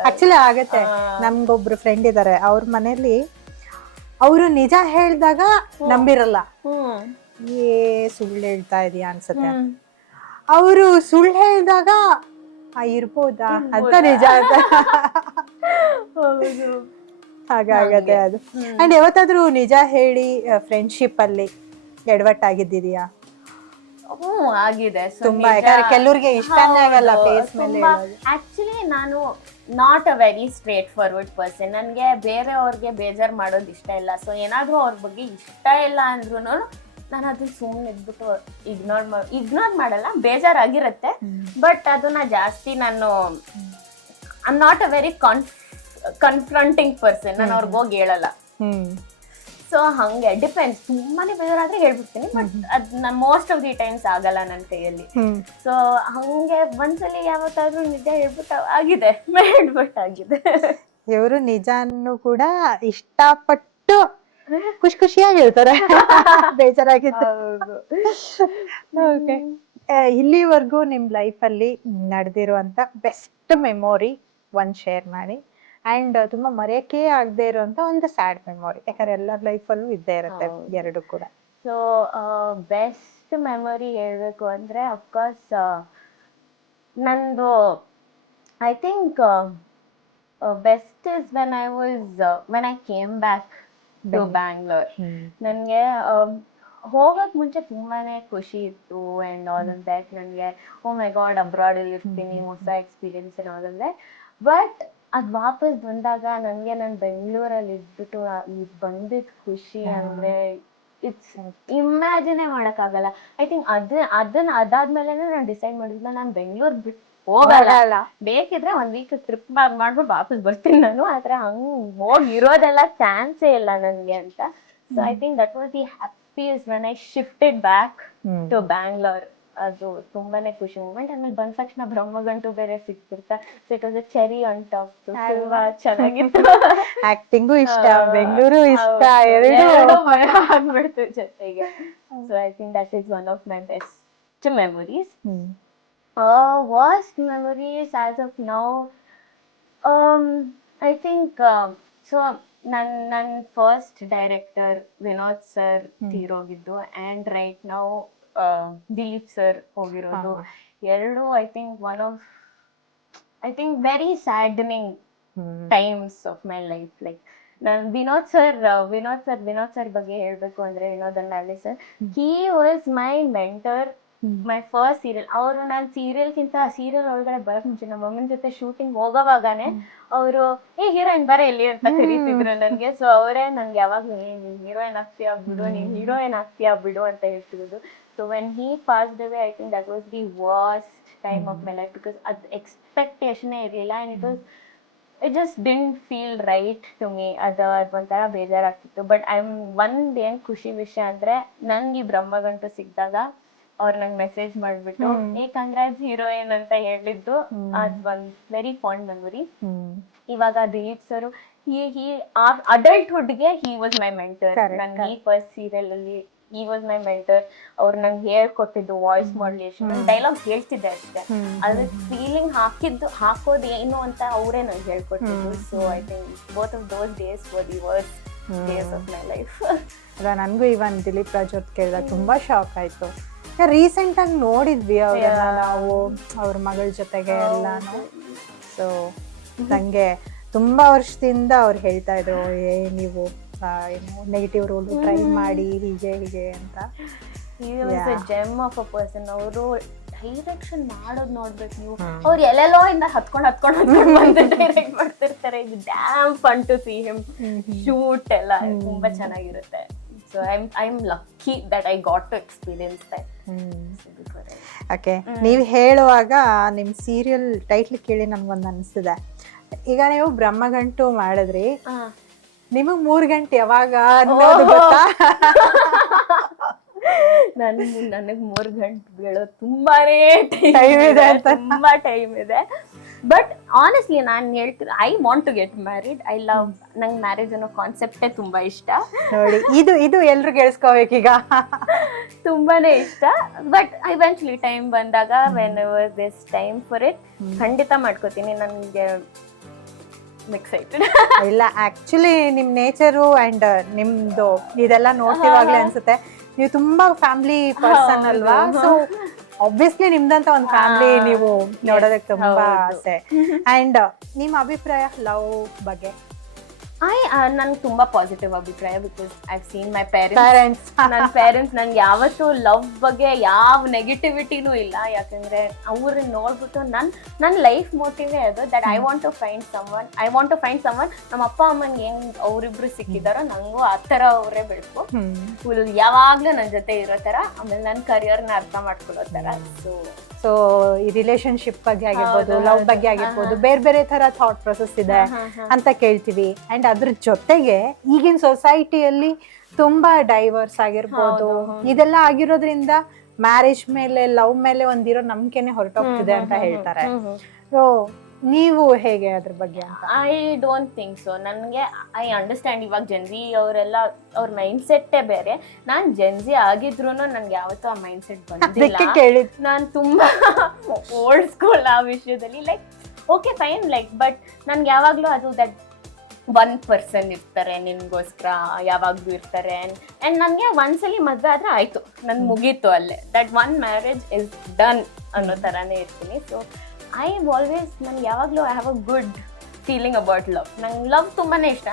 ಆಕ್ಚುಲಿ ಆಗತ್ತೆ. ನಮ್ಗೊಬ್ರು ಫ್ರೆಂಡ್ ಇದಾರೆ, ಅವ್ರ ಮನೇಲಿ ಅವರು ನಿಜ ಹೇಳ್ದಾಗ ನಂಬಿರಲ್ಲ, ಸುಳ್ಳು ಹೇಳ್ತಾ ಇದೀಯ ಅನ್ಸುತ್ತೆ. ಅವರು ಸುಳ್ಳು ಹೇಳಿದಾಗ ಇರ್ಬೋದಾ ಅಂತ ನಿಜ ಅಂತ. ಹಾಗಾಗತ್ತೆ ಅದು. ಅಂಡ್ ಯಾವತ್ತಾದ್ರೂ ನಿಜ ಹೇಳಿ ಫ್ರೆಂಡ್ಶಿಪ್ ಅಲ್ಲಿ ಎಡವಟ್ ಆಗಿದ್ದಿದ್ಯಾ? ಆಗಿದೆ ತುಂಬಾ. ಯಾಕಂದ್ರೆ ಕೆಲವ್ರಿಗೆ ಇಷ್ಟನೇ ಆಗಲ್ಲ ಫೇಸ್ ಮೇಲೆ. ಆಕ್ಚುಲಿ ನಾನು not a very straight forward person. ನನಗೆ ಬೇರೆಯವ್ರಿಗೆ ಬೇಜಾರು ಮಾಡೋದು ಇಷ್ಟ ಇಲ್ಲ. ಸೊ ಏನಾದರೂ ಅವ್ರ ಬಗ್ಗೆ ಇಷ್ಟ ಇಲ್ಲ ಅಂದ್ರೂ ನಾನು ಅದನ್ನ ಸುಮ್ಮನೆ ಇದ್ಬಿಟ್ಟು ಇಗ್ನೋರ್ ಮಾಡಲ್ಲ. ಬೇಜಾರಾಗಿರುತ್ತೆ, ಬಟ್ ಅದನ್ನ ಜಾಸ್ತಿ ನಾನು I am not a very confronting person. ನಾನು ಅವ್ರಿಗೆ ಹೋಗಿ ಹೇಳಲ್ಲ. ಸೊ ಹಂಗೆ ಡಿಪೆಂಡ್ಸ್. ತುಂಬಾನೇ ಬೇಜಾರಾದ್ರೆ ಹೇಳ್ಬಿಡ್ತೀನಿ, ಬಟ್ ಅದ್ ನಾನು ಮೋಸ್ಟ್ ಆಫ್ ದಿ ಟೈಮ್ಸ್ ಆಗಲ್ಲ ನನ್ನ ಕೈಯಲ್ಲಿ. ಸೊ ಹಂಗೆ ಒಂದ್ಸಲಿ ಯಾವತ್ತಾದ್ರೂ ನಿಜ ಹೇಳ್ಬಿಟ್ಟು ಆಗಿದೆ, ಆಗಿದೆ. ಇವರು ನಿಜಾನು ಕೂಡ ಇಷ್ಟಪಟ್ಟು ಖುಷಿಯಾಗಿ ಹೇಳ್ತಾರೆ, ಬೇಜಾರಾಗಿತ್ತು. ಓಕೆ. ಇಲ್ಲಿವರೆಗೂ ನಿಮ್ ಲೈಫ್ ಅಲ್ಲಿ ನಡೆದಿರುವಂತ ಬೆಸ್ಟ್ ಮೆಮೊರಿ ಒಂದ್ ಶೇರ್ ಮಾಡಿ. ಅಂಡ್ ತುಂಬಾ ಮರೆಯಕ್ಕೆ ಆಗದೆ ಇರುವಂತ ಒಂದು ಸ್ಯಾಡ್ ಮೆಮೊರಿ. ಯಾಕಂದ್ರೆ ಎಲ್ಲರ ಲೈಫಲ್ಲೂ ಇದ್ದೇ ಇರುತ್ತೆ ಎರಡು ಕೂಡ. ಸೊ ಬೆಸ್ಟ್ ಮೆಮೊರಿ ಹೇಳ್ಬೇಕು ಅಂದ್ರೆ ಅಫ್ಕೋರ್ಸ್ ನಂದು I think best is when I came back to Bangalore. ನನಗೆ ಹೋಗಕ್ ಮುಂಚೆ ತುಂಬಾನೇ ಖುಷಿ ಇತ್ತು ಅಂಡ್ ಆಲ್ ಆಫ್ ದಟ್. ನನಗೆ ಓ ಮೈ ಗಾಡ್ ಅಬ್ರಾಡ್ ಅಲ್ಲಿ ಇರ್ತೀನಿ, ಹೊಸ experience and all of that. But ಅದ್ ವಾಪಸ್ ಬಂದಾಗ ನನಗೆ ನಾನು ಬೆಂಗಳೂರಲ್ಲಿ ಇದ್ಬಿಟ್ಟು ಬಂದಿದ್ ಖುಷಿ ಅಂದ್ರೆ ಇಟ್ಸ್ ಇಮ್ಯಾಜಿನೇ ಮಾಡಕ್ಕಾಗಲ್ಲ. ಐ ಥಿಂಕ್ ಅದಾದ್ಮೇಲೆ ನಾನು ಡಿಸೈಡ್ ಮಾಡಿದ್ನ ನಾನು ಬೆಂಗಳೂರು ಬಿಟ್ಟು ಹೋಗಲ್ಲ. ಬೇಕಿದ್ರೆ ಒಂದ್ ವೀಕ್ ಟ್ರಿಪ್ ಮಾಡ್ಬಿಟ್ಟು ವಾಪಸ್ ಬರ್ತೀನಿ ನಾನು. ಆದ್ರೆ ಹಂಗ್ ಹೋಗಿರೋದೆಲ್ಲ ಚಾನ್ಸೇ ಇಲ್ಲ ನನ್ಗೆ ಅಂತ. So I think that was the happiest when I shifted back to Bangalore. ಅದು ತುಂಬಾನೇ ಖುಷಿ ಮೂಮೆಂಟ್. ಆಮೇಲೆ ಬಂದ ತಕ್ಷಣ ಬ್ರಹ್ಮಗಂಟು ಬೇರೆ ಸಿಕ್ಬಿಡ್ತಾ. So it was a cherry on top. ತುಂಬಾ ಚೆನ್ನಾಗಿತ್ತು. ಆಕ್ಟಿಂಗು ಇಷ್ಟ, ಬೆಂಗಳೂರು ಇಷ್ಟ, ಎರಡು ಆಗ್ಬಿಡ್ತು ಜೊತೆಗೆ. So I think that is one of my best memories. Worst memories as of now, I think so ನನ್ನ ಫಸ್ಟ್ ಡೈರೆಕ್ಟರ್ ವಿನೋದ್ ಸರ್ ತೀರೋಗಿದ್ದು and right now Dilip sir ಹೋಗಿರೋದು. ಎರಡು I think very saddening times of my life. Like ನಾನು Vinod sir ಬಗ್ಗೆ ಹೇಳ್ಬೇಕು ಅಂದ್ರೆ, Vinod and sir, he was my mentor, my first serial. ಅವರು ನಾನು ಸೀರಿಯಲ್ ಒಳಗಡೆ ಬರಕ್ ಮುಂಚೆ ನಮ್ಮ ಮಮ್ಮನ ಜೊತೆ ಶೂಟಿಂಗ್ ಹೋಗೋವಾಗಾನೆ ಅವರು ಹೀರೋಯಿನ್ ಬರ ಎಲ್ಲಿ ಅಂತ ಕರೀತಿದ್ರು ನನ್ಗೆ. ಸೊ ಅವರೇ ನನ್ಗೆ ಯಾವಾಗ್ಲೂ ನೀನ್ ಹೀರೋಯಿನ್ ಆಗ್ತೀಯಾ ಬಿಡು ಅಂತ ಹೇಳ್ತಿರೋದು. So when he passed away, I think that was the worst time of my life because ad expectation ಇರಲಿಲ್ಲ and it just didn't feel right to me. ಅದು ಒಂಥರ ಬೇಜಾರಾಗ್ತಿತ್ತು. ಬಟ್ ಒಂದ್ ಏನ್ ಖುಷಿ ವಿಷಯ ಅಂದ್ರೆ ನಂಗೆ ಈ ಬ್ರಹ್ಮಗಂಟು ಸಿಕ್ಕಿದಾಗ ಅವ್ರು ನಂಗೆ ಮೆಸೇಜ್ ಮಾಡ್ಬಿಟ್ಟು ಏ ಕಂಗ್ರಾಟ್ಸ್ ಹೀರೋಯಿನ್ ಅಂತ ಹೇಳಿದ್ದು ಅದ್ ಒಂದ್ ವೆರಿ ಫಾಂಡ್ ಮೆಮೊರಿ. ಇವಾಗ ದಿಲೀಪ್ ಸರ್ ಹಿ ಅಡಲ್ಟ್ಹುಡ್ಗೆ ಹಿ ವಾಸ್ ಮೈ ಮೆಂಟರ್. ನಂಗೆ ಈ ಫಸ್ಟ್ ಸೀರಿಯಲ್ ಅಲ್ಲಿ ಹಿ ವಾಸ್ ಮೈ ಮೆಂಟರ್. ಅವ್ರು ನಂಗೆ ಹೇಳ್ಕೊಟ್ಟಿದ್ದು ವಾಯ್ಸ್ ಮಾಡ್ಯುಲೇಷನ್, ಡೈಲಾಗ್ ಹೇಳ್ತಿದ್ದೆ ಅಷ್ಟೇ, ಅದ್ರ ಫೀಲಿಂಗ್ ಹಾಕೋದು ಏನು ಅಂತ ಅವರೇ ನಂಗೆ ಹೇಳ್ಕೊಟ್ಟಿದ್ದು. So I think both of those days var the worst days of my life. ನನಗೂ ಇವನ್ ದಿಲೀಪ್ ರಾಜ್ ಅವ್ರು ಕೇಳಿದಾಗ ತುಂಬಾ ಶಾಕ್ ಆಯ್ತು. ರೀಸೆಂಟ್ ಆಗಿ ನೋಡಿದ್ವಿ ಅವ್ರನ್ನ ನಾವು, ಅವ್ರ ಮಗಳ ಜೊತೆಗೆ ಎಲ್ಲಾನು. ಸೊ ನಂಗೆ ತುಂಬಾ ವರ್ಷದಿಂದ ಅವ್ರು ಹೇಳ್ತಾ ಇದ್ರು ನೀವು ಏನು ನೆಗೆಟಿವ್ ರೋಲ್ ಟ್ರೈ ಮಾಡಿ ಹೀಗೆ ಅಂತ. GeM of a person. ಅವರು ಡೈರೆಕ್ಷನ್ ಮಾಡೋದು ನೋಡ್ಬೇಕು ನೀವು, ಅವ್ರು ಎಲ್ಲೆಲ್ಲೋ ಇಂದ ಹತ್ಕೊಂಡು ಬಂದು ಡೈರೆಕ್ಟ್ ಮಾಡ್ತಿರ್ತಾರೆ. ಇದು damn fun to see him shoot ಎಲ್ಲ ತುಂಬಾ ಚೆನ್ನಾಗಿರುತ್ತೆ. So I am lucky that I got to experience that. Okay, ನೀವು ಹೇಳುವಾಗ ನಿಮ್ಮ ಸೀರಿಯಲ್ ಟೈಟ್ಲ್ ಕೇಳಿ ನನ್ಗೊಂದು ಅನಿಸ್ತಿದೆ. ಈಗ ನೀವು ಬ್ರಹ್ಮಗಂಟು ಮಾಡಿದ್ರಿ, ನಿಮಗ್ 3 ಗಂಟೆ ಯಾವಾಗ ಅನ್ನೋದು ಗೊತ್ತಾ? ನನಗ್ 3 ಗಂಟೆ ಬೀಳೋದು ತುಂಬಾನೇ ಟೈಮ್ ಇದೆ, ತುಂಬಾ ಟೈಮ್ ಇದೆ. ಬಟ್ ಆನೆಸ್ಟ್ಲಿ ನಾನು ಹೇಳ್ತೀನಿ, I want to get married. I love, ನಂಗೆ ಮ್ಯಾರೇಜ್ ಅನ್ನೋ ಕಾನ್ಸೆಪ್ಟೇ ತುಂಬಾ ಇಷ್ಟ. ನೋಡಿ, ಇದು ಎಲ್ರು ಕೇಳಿಸ್ಕೋಬೇಕೀಗ. ತುಂಬಾನೇ ಇಷ್ಟ. ಬಟ್ ಇವೆಂಚುಲಿ ಟೈಮ್ ಬಂದಾಗ when ever this time for it ಖಂಡಿತ ಮಾಡ್ಕೋತೀನಿ. ನನಗೆ ಎಕ್ಸೈಟೆಡ್. ಇಲ್ಲ, ಆಕ್ಚುಲಿ ನಿಮ್ ನೇಚರು ಅಂಡ್ ನಿಮ್ದು ಇದೆಲ್ಲ ನೋಡ್ತಿರುವಾಗ್ಲೇ ಅನ್ಸುತ್ತೆ ನೀವು ತುಂಬಾ ಫ್ಯಾಮಿಲಿ ಪರ್ಸನ್ ಅಲ್ವಾ. ಸೊ ಆಬ್ವಿಯಸ್ಲಿ ನಿಮ್ದಂತ ಒಂದು ಫ್ಯಾಮಿಲಿ ನೀವು ನೋಡೋದಕ್ಕೆ ತುಂಬಾ ಆಸೆ. ಅಂಡ್ ನಿಮ್ಮ ಅಭಿಪ್ರಾಯ ಲವ್ ಬಗ್ಗೆ? ನನ್ಗೆ ತುಂಬಾ ಪಾಸಿಟಿವ್ ಅಭಿಪ್ರಾಯ. Because I seen my parents. ನನ್ನ ಪೇರೆಂಟ್ಸ್ ನನ್ಗೆ ಯಾವತ್ತೂ ಲವ್ ಬಗ್ಗೆ ಯಾವ ನೆಗೆಟಿವಿಟಿನೂ ಇಲ್ಲ. ಯಾಕಂದ್ರೆ ಅವ್ರನ್ನ ನೋಡ್ಬಿಟ್ಟು ನನ್ನ ಲೈಫ್ ಮೋಟಿವೇ ಅದು, that I want to find someone. ನಮ್ಮ ಅಪ್ಪ ಅಮ್ಮಂಗೆ ಹೆಂಗ್ ಅವರಿಬ್ರು ಸಿಕ್ಕಿದಾರೋ ನಂಗೂ ಆ ಥರ ಅವರೇ ಬೇಕು. ಫುಲ್ ಯಾವಾಗ್ಲೂ ನನ್ನ ಜೊತೆ ಇರೋ ಥರ. ಆಮೇಲೆ ನನ್ನ ಕರಿಯರ್ನ ಅರ್ಥ ಮಾಡ್ಕೊಳ್ಳೋ ಥರ. ಸೊ ಈ ರಿಲೇಶನ್ಶಿಪ್ ಬಗ್ಗೆ ಆಗಿರ್ಬೋದು, ಲವ್ ಬಗ್ಗೆ ಆಗಿರ್ಬೋದು, ಬೇರೆ ಬೇರೆ ತರ ಥಾಟ್ ಪ್ರೊಸೆಸ್ ಇದೆ ಅಂತ ಕೇಳ್ತೀವಿ. ಅಂಡ್ ಅದ್ರ ಜೊತೆಗೆ ಈಗಿನ ಸೊಸೈಟಿಯಲ್ಲಿ ತುಂಬಾ ಡೈವರ್ಸ್ ಆಗಿರ್ಬೋದು, ಇದೆಲ್ಲ ಆಗಿರೋದ್ರಿಂದ ಮ್ಯಾರೇಜ್ ಮೇಲೆ, ಲವ್ ಮೇಲೆ ಒಂದಿರೋ ನಂಬಿಕೆನೆ ಹೊರಟೋಗ್ತಿದೆ ಅಂತ ಹೇಳ್ತಾರೆ. ಸೊ ನೀವು ಹೇಗೆ ಅದ್ರ ಬಗ್ಗೆ ಅಂತ? I don't think so. ನನಗೆ ಐ ಅಂಡರ್ಸ್ಟ್ಯಾಂಡ್ ಇವಾಗ ಜೆನ್ಜಿ ಅವರೆಲ್ಲ ಅವ್ರ ಮೈಂಡ್ ಸೆಟ್ಟೇ ಬೇರೆ. ನಾನು ಜೆನ್ಜಿ ಆಗಿದ್ರು ನನ್ಗೆ ಯಾವತ್ತೂ ಆ ಮೈಂಡ್ ಸೆಟ್ ಬಂದಿಲ್ಲ. ನಾನು ತುಂಬಾ ಓಲ್ಡ್ ಸ್ಕೂಲ್ ಆ ವಿಷಯದಲ್ಲಿ. Like okay fine, like but ನನ್ಗೆ ಯಾವಾಗ್ಲೂ ಅದು ದಟ್ ಒನ್ ಪರ್ಸನ್ ಇರ್ತಾರೆ ನಿನ್ಗೋಸ್ಕರ, ಯಾವಾಗ್ಲೂ ಇರ್ತಾರೆ. ಅಂಡ್ ನನ್ಗೆ ಒಂದ್ಸಲಿ ಮದ್ವೆ ಆದ್ರೆ ಆಯ್ತು, ನನ್ ಮುಗೀತು ಅಲ್ಲೇ. That one marriage is done ಅನ್ನೋ ತರಾನೇ ಇರ್ತೀನಿ. ಸೊ ಐ ಆಲ್ವೇಸ್, ನನ್ಗೆ ಯಾವಾಗಲೂ I have a good feeling about love. ನಂಗೆ ಲವ್ ತುಂಬಾನೇ ಇಷ್ಟ.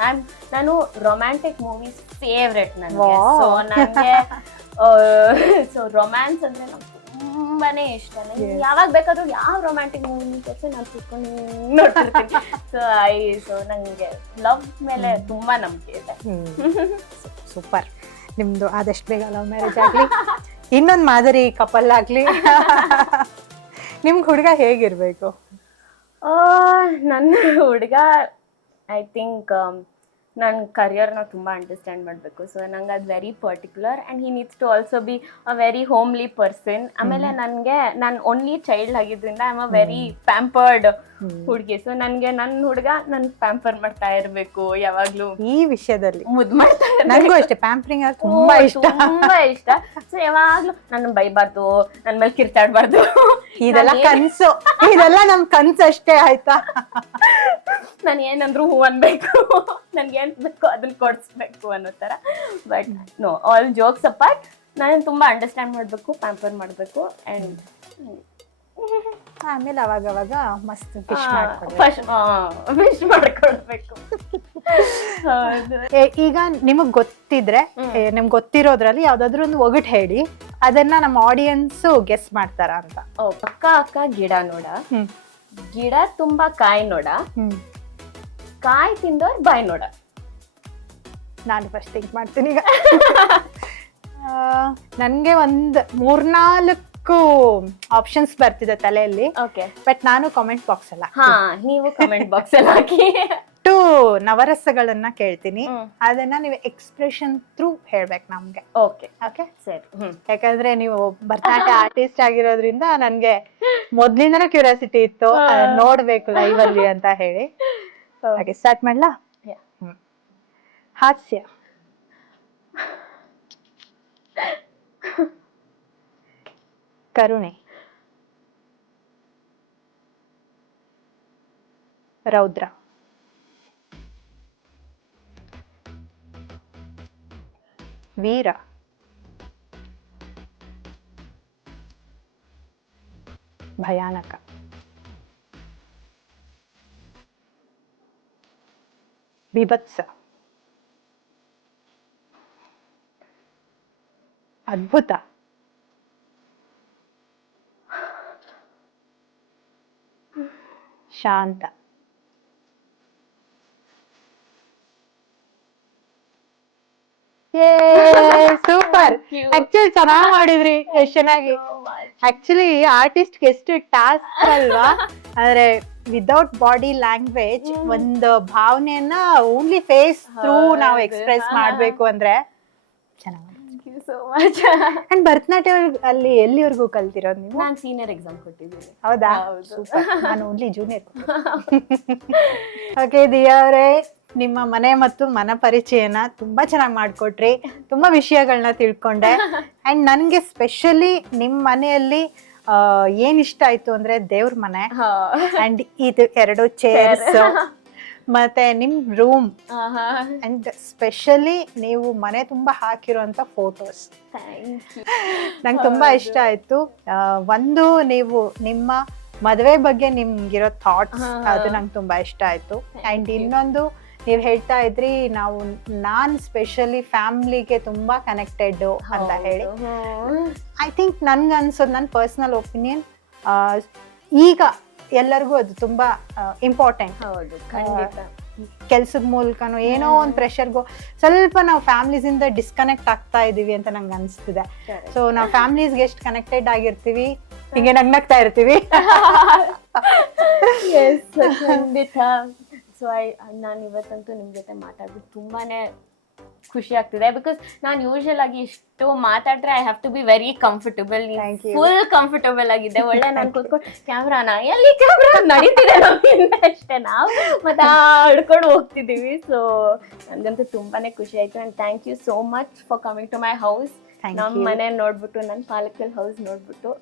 ನಾನು ರೊಮ್ಯಾಂಟಿಕ್ ಮೂವೀಸ್ ಫೇವ್ರೆಟ್ ನನಗೆ. ಸೊ ನನಗೆ ರೊಮ್ಯಾನ್ಸ್ ಅಂದ್ರೆ ನಂಗೆ ತುಂಬಾನೇ ಇಷ್ಟ. ನನಗೆ ಯಾವಾಗ ಬೇಕಾದ್ರೂ ಯಾವ ರೊಮ್ಯಾಂಟಿಕ್ ಮೂವಿ ತೋರಿಸಿ ನಾನು ಕೂತ್ಕೊಂಡು ನೋಡ್ತಿರ್ತೀನಿ. ಸೊ ನನಗೆ ಲವ್ ಮೇಲೆ ತುಂಬಾ ನಂಬಿಕೆ ಇದೆ. ಸೂಪರ್. ನಿಮ್ದು ಆದಷ್ಟು ಬೇಗ ಲವ್ ಮ್ಯಾರೇಜ್ ಆಗ್ಲಿ, ಇನ್ನೊಂದು ಮಾದರಿ ಕಪಲ್ ಆಗ್ಲಿ. ನಿಮ್ಗೆ ಹುಡುಗ ಹೇಗಿರ್ಬೇಕು? ನನ್ನ ಹುಡುಗ ಐ ಥಿಂಕ್ ನನ್ನ ಕರಿಯರ್ನ ತುಂಬ ಅಂಡರ್ಸ್ಟ್ಯಾಂಡ್ ಮಾಡಬೇಕು. ಸೊ ನಂಗೆ ಅದು very particular. And he needs to also be a very homely person. ಆಮೇಲೆ ನಾನು ಓನ್ಲಿ ಚೈಲ್ಡ್ ಆಗಿದ್ದರಿಂದ I am a very pampered ಹುಡುಗಿ. ಸೊ ನನಗೆ ನನ್ನ ಹುಡುಗ ನನ್ಗೆ ಪ್ಯಾಂಪರ್ ಮಾಡ್ತಾ ಇರಬೇಕು ಯಾವಾಗಲೂ. ಈ ವಿಷಯದಲ್ಲಿ ಮುದ್ದು ಮಾಡ್ತಾ ನನಗೂ ಅಷ್ಟೇ, ಪ್ಯಾಂಪರಿಂಗ್ ತುಂಬಾ ಇಷ್ಟ. ಸೊ ಯಾವಾಗ್ಲೂ ನನ್ನ ಬೈಬಾರ್ದು, ನನ್ನ ಮೇಲೆ ಕಿರ್ಚಾಡ್ಬಾರ್ದು. ಇದೆಲ್ಲ ಕನ್ಸು, ಇದೆಲ್ಲ ನಮ್ ಕನ್ಸು ಅಷ್ಟೇ. ಆಯ್ತಾ? ನಾನು ಏನಂದ್ರು ಹೂ ಅನ್ಬೇಕು, ನನ್ಗೆ ಏನ್ ಬೇಕು ಅದನ್ನ ಕೊಡಿಸ್ಬೇಕು ಅನ್ನೋ ತರ. But no, all jokes apart, ನಾನು ತುಂಬಾ ಅಂಡರ್ಸ್ಟ್ಯಾಂಡ್ ಮಾಡ್ಬೇಕು, ಪ್ಯಾಂಪರ್ ಮಾಡ್ಬೇಕು. ಅಂಡ್ ಆಮೇಲೆ ಅವಾಗ ಮಸ್ತ್ ಫಿಶ್ ಮಾಡ್ಕೊಡ್ಬೇಕು. ಈಗ ನಿಮಗ್ ಗೊತ್ತಿದ್ರೆ, ನಿಮ್ಗೆ ಗೊತ್ತಿರೋದ್ರಲ್ಲಿ ಯಾವ್ದಾದ್ರು ಒಂದು ಒಗಟ್ ಹೇಳಿ, ಅದನ್ನ ನಮ್ಮ ಆಡಿಯನ್ಸ್ ಗೆಸ್ ಮಾಡ್ತಾರ ಅಂತ. ಅಕ್ಕ ಗಿಡ ನೋಡ, ಗಿಡ ತುಂಬಾ ಕಾಯಿ ನೋಡ, ಕಾಯಿ ತಿಂದವ್ರ ಬಾಯ್ ನೋಡ. ನಾನು ಫಸ್ಟ್ ಥಿಂಕ್ ಮಾಡ್ತೀನಿ ಈಗ. ನನಗೆ ಒಂದು 3-4 ಆಪ್ಷನ್ಸ್ ಬರ್ತಿದೆ ತಲೆಯಲ್ಲಿ, ಓಕೆ. ಬಟ್ ನಾನು ಕಾಮೆಂಟ್ ಬಾಕ್ಸ್ ಅಲ್ಲ ಹಾ, ನೀವು ಕಮೆಂಟ್ ಬಾಕ್ಸ್ ಅಲ್ಲಿ ಹಾಕಿ. 2 ನವರಸಗಳನ್ನ ಕೇಳ್ತೀನಿ, ಹ್ಮ್. ಅದನ್ನ ನೀವು ಎಕ್ಸ್ಪ್ರೆಷನ್ ಥ್ರೂ ಹೇಳ್ಬೇಕು ನಮ್ಗೆ. ಓಕೆ ಓಕೆ, ಸರಿ. ಯಾಕಂದ್ರೆ ನೀವು ಭರತನಾಟ್ಯ ಆರ್ಟಿಸ್ಟ್ ಆಗಿರೋದ್ರಿಂದ ನನ್ಗೆ ಮೊದ್ಲಿಂದನೂ ಕ್ಯೂರಿಯಾಸಿಟಿ ಇತ್ತು, ಅದನ್ನ ನೋಡ್ಬೇಕು ಲೈವ್ ಅಲ್ಲಿ ಅಂತ ಹೇಳಿ. ಹಾಗೆ ಸ್ಟಾರ್ಟ್ ಮಾಡ್ಲಾ? Yeah. ಹಾಸ್ಯ, ಕರುಣೆ, ರೌದ್ರ, ವೀರ, ಭಯಾನಕ, ಬಿಭತ್ಸ, ಅದ್ಭುತ, ಶಾಂತ. ಸೂಪರ್, ಆಕ್ಚುಲಿ ಚೆನ್ನಾಗಿ ಮಾಡಿದ್ರಿ, ಎಷ್ಟ್ ಚೆನ್ನಾಗಿ. ಆಕ್ಚುಲಿ ಆರ್ಟಿಸ್ಟ್ ಎಷ್ಟು ಟಾಸ್ಕ್ ಅಲ್ವಾ, ಆದ್ರೆ ವಿದೌಟ್ ಬಾಡಿ ಲ್ಯಾಂಗ್ವೇಜ್ ಒಂದು ಭಾವನೆಯನ್ನ ಓನ್ಲಿ ಫೇಸ್ ಥ್ರೂ ನಾವು ಎಕ್ಸ್ಪ್ರೆಸ್ ಮಾಡ್ಬೇಕು ಅಂದ್ರೆ ಚೆನ್ನಾಗಿ. Thank you so much. And Bharatanatyam ಅಲ್ಲಿ ಎಲ್ಲಿವರೆಗೂ ಕಲ್ತಿರೋದು ನೀವು? ನಾನು ಸೀನಿಯರ್ ಎಕ್ಸಾಮ್ ಕೊಟ್ಟಿದ್ದೀನಿ. ಹೌದಾ? ಹೌದು. Super. ನಾನು ಓನ್ಲಿ ಜೂನಿಯರ್. ಓಕೆ ದಿಯಾ ಅವರೇ, ನಿಮ್ಮ ಮನೆ ಮತ್ತು ಮನ ಪರಿಚಯನ ತುಂಬಾ ಚೆನ್ನಾಗಿ ಮಾಡ್ಕೊಟ್ರಿ, ತುಂಬಾ ವಿಷಯಗಳನ್ನ ತಿಳ್ಕೊಂಡೆ. ಅಂಡ್ ನನ್ಗೆ ಸ್ಪೆಷಲಿ ನಿಮ್ ಮನೆಯಲ್ಲಿ ಏನ್ ಇಷ್ಟ ಆಯ್ತು ಅಂದ್ರೆ ದೇವ್ರ ಮನೆ, ಅಂಡ್ ಇದು 2 ಚೇರ್ಸ್ ಮತ್ತೆ ನಿಮ್ ರೂಮ್, ಅಂಡ್ ಸ್ಪೆಷಲಿ ನೀವು ಮನೆ ತುಂಬಾ ಹಾಕಿರುವಂತ ಫೋಟೋಸ್ ನಂಗೆ ತುಂಬಾ ಇಷ್ಟ ಆಯ್ತು. ಒಂದು ನೀವು ನಿಮ್ಮ ಮದುವೆ ಬಗ್ಗೆ ನಿಮ್ಗಿರೋ ಥಾಟ್ಸ್, ಅದು ನಂಗೆ ತುಂಬಾ ಇಷ್ಟ ಆಯ್ತು. ಅಂಡ್ ಇನ್ನೊಂದು ನೀವ್ ಹೇಳ್ತಾ ಇದ್ರಿ ನಾನ್ ಸ್ಪೆಷಲಿ ಫ್ಯಾಮಿಲಿಗೆ ತುಂಬಾ ಕನೆಕ್ಟೆಡ್ ಅಂತ ಹೇಳಿ. ಐ ಥಿಂಕ್ ನನ್ಗೆ ಅನ್ಸೋದು, ನನ್ನ ಪರ್ಸನಲ್ ಒಪಿನಿಯನ್, ಈಗ ಎಲ್ಲರಿಗೂ ಅದು ತುಂಬಾ ಇಂಪಾರ್ಟೆಂಟ್. ಹೌದು, ಖಂಡಿತ. ಕೆಲ್ಸದ ಮೂಲಕನೋ ಏನೋ ಒಂದು ಪ್ರೆಷರ್ಗೋ ಸ್ವಲ್ಪ ನಾವು ಫ್ಯಾಮಿಲೀಸ್ ಇಂದ ಡಿಸ್ಕನೆಕ್ಟ್ ಆಗ್ತಾ ಇದೀವಿ ಅಂತ ನಂಗೆ ಅನ್ಸ್ತಿದೆ. ಸೊ ನಾವು ಫ್ಯಾಮಿಲೀಸ್ಗೆ ಎಷ್ಟು ಕನೆಕ್ಟೆಡ್ ಆಗಿರ್ತೀವಿ, ಹಿಂಗೆ ನಗ್ನಗ್ತಾ ಇರ್ತೀವಿ. ಖಂಡಿತ. ಸೊ ನಾನು ಇವತ್ತಂತೂ ನಿಮ್ ಜೊತೆ ಮಾತಾಡ್ಬಿಟ್ಟು ತುಂಬಾನೇ ಖುಷಿ ಆಗ್ತಿದೆ. ಬಿಕಾಸ್ ನಾನು ಯೂಶುವಲ್ ಆಗಿ ಇಷ್ಟು ಮಾತಾಡ್ರೆ I have to be very comfortable. Full comfortable ಆಗಿದೆ. ಒಳ್ಳೆ ನಾನು ಕೂತ್ಕೊಂಡು ಕ್ಯಾಮ್ರಾನ ಎಲ್ಲಿ ಕ್ಯಾಮ್ರಾ ನಡೀತಿದೆ ನಮ್ಮಿಂದ ಅಷ್ಟೇ, ನಾವು ಮಾತಾಡ್ಕೊಂಡು ಹೋಗ್ತಿದ್ದೀವಿ. ಸೊ ನನಗಂತೂ ತುಂಬಾನೇ ಖುಷಿ ಆಯ್ತು. And thank you so much for coming to my house. ನಮ್ಮ ಮನೆ ನೋಡ್ಬಿಟ್ಟು, ನನ್ನ ಪಾಲಕಲ್ ಹೌಸ್ ನೋಡ್ಬಿಟ್ಟು,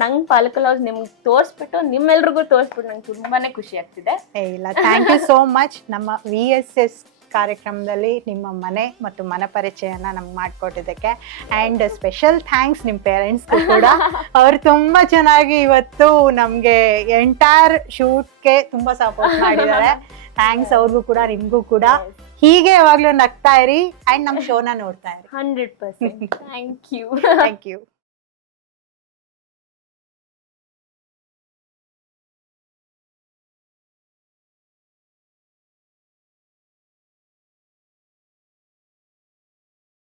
ನಂಗೆ ಪಾಲಕಲ್ ಹೌಸ್ ನಿಮ್ಗೆ ತೋರಿಸ್ಬಿಟ್ಟು, ನಿಮ್ಮೆಲ್ರಿಗೂ ತೋರಿಸ್ಬಿಟ್ಟು ನಂಗೆ ತುಂಬಾನೇ ಖುಷಿ ಆಗ್ತಿದೆ. ಇಲ್ಲ, ಥ್ಯಾಂಕ್ ಯು ಸೋ ಮಚ್. ನಮ್ಮ VSS ಕಾರ್ಯಕ್ರಮದಲ್ಲಿ ನಿಮ್ಮ ಮನೆ ಮತ್ತು ಮನ ಪರಿಚಯನ ನಮ್ಗೆ ಮಾಡಿಕೊಟ್ಟಿದ್ದಕ್ಕೆ. ಆ್ಯಂಡ್ ಸ್ಪೆಷಲ್ ಥ್ಯಾಂಕ್ಸ್ ನಿಮ್ಮ ಪೇರೆಂಟ್ಸ್ಗೂ ಕೂಡ. ಅವ್ರು ತುಂಬ ಚೆನ್ನಾಗಿ ಇವತ್ತು ನಮಗೆ ಎಂಟೈರ್ ಶೂಟ್ಗೆ ತುಂಬ ಸಪೋರ್ಟ್ ಮಾಡಿದ್ದಾರೆ. ಥ್ಯಾಂಕ್ಸ್ ಅವ್ರಿಗೂ ಕೂಡ, ನಿಮಗೂ ಕೂಡ. ಹೀಗೆ ಯಾವಾಗಲೂ ನಗ್ತಾ ಇರಿ ಆ್ಯಂಡ್ ನಮ್ಮ ಶೋನ ನೋಡ್ತಾ ಇರಿ. 100%. Thank you. Thank you.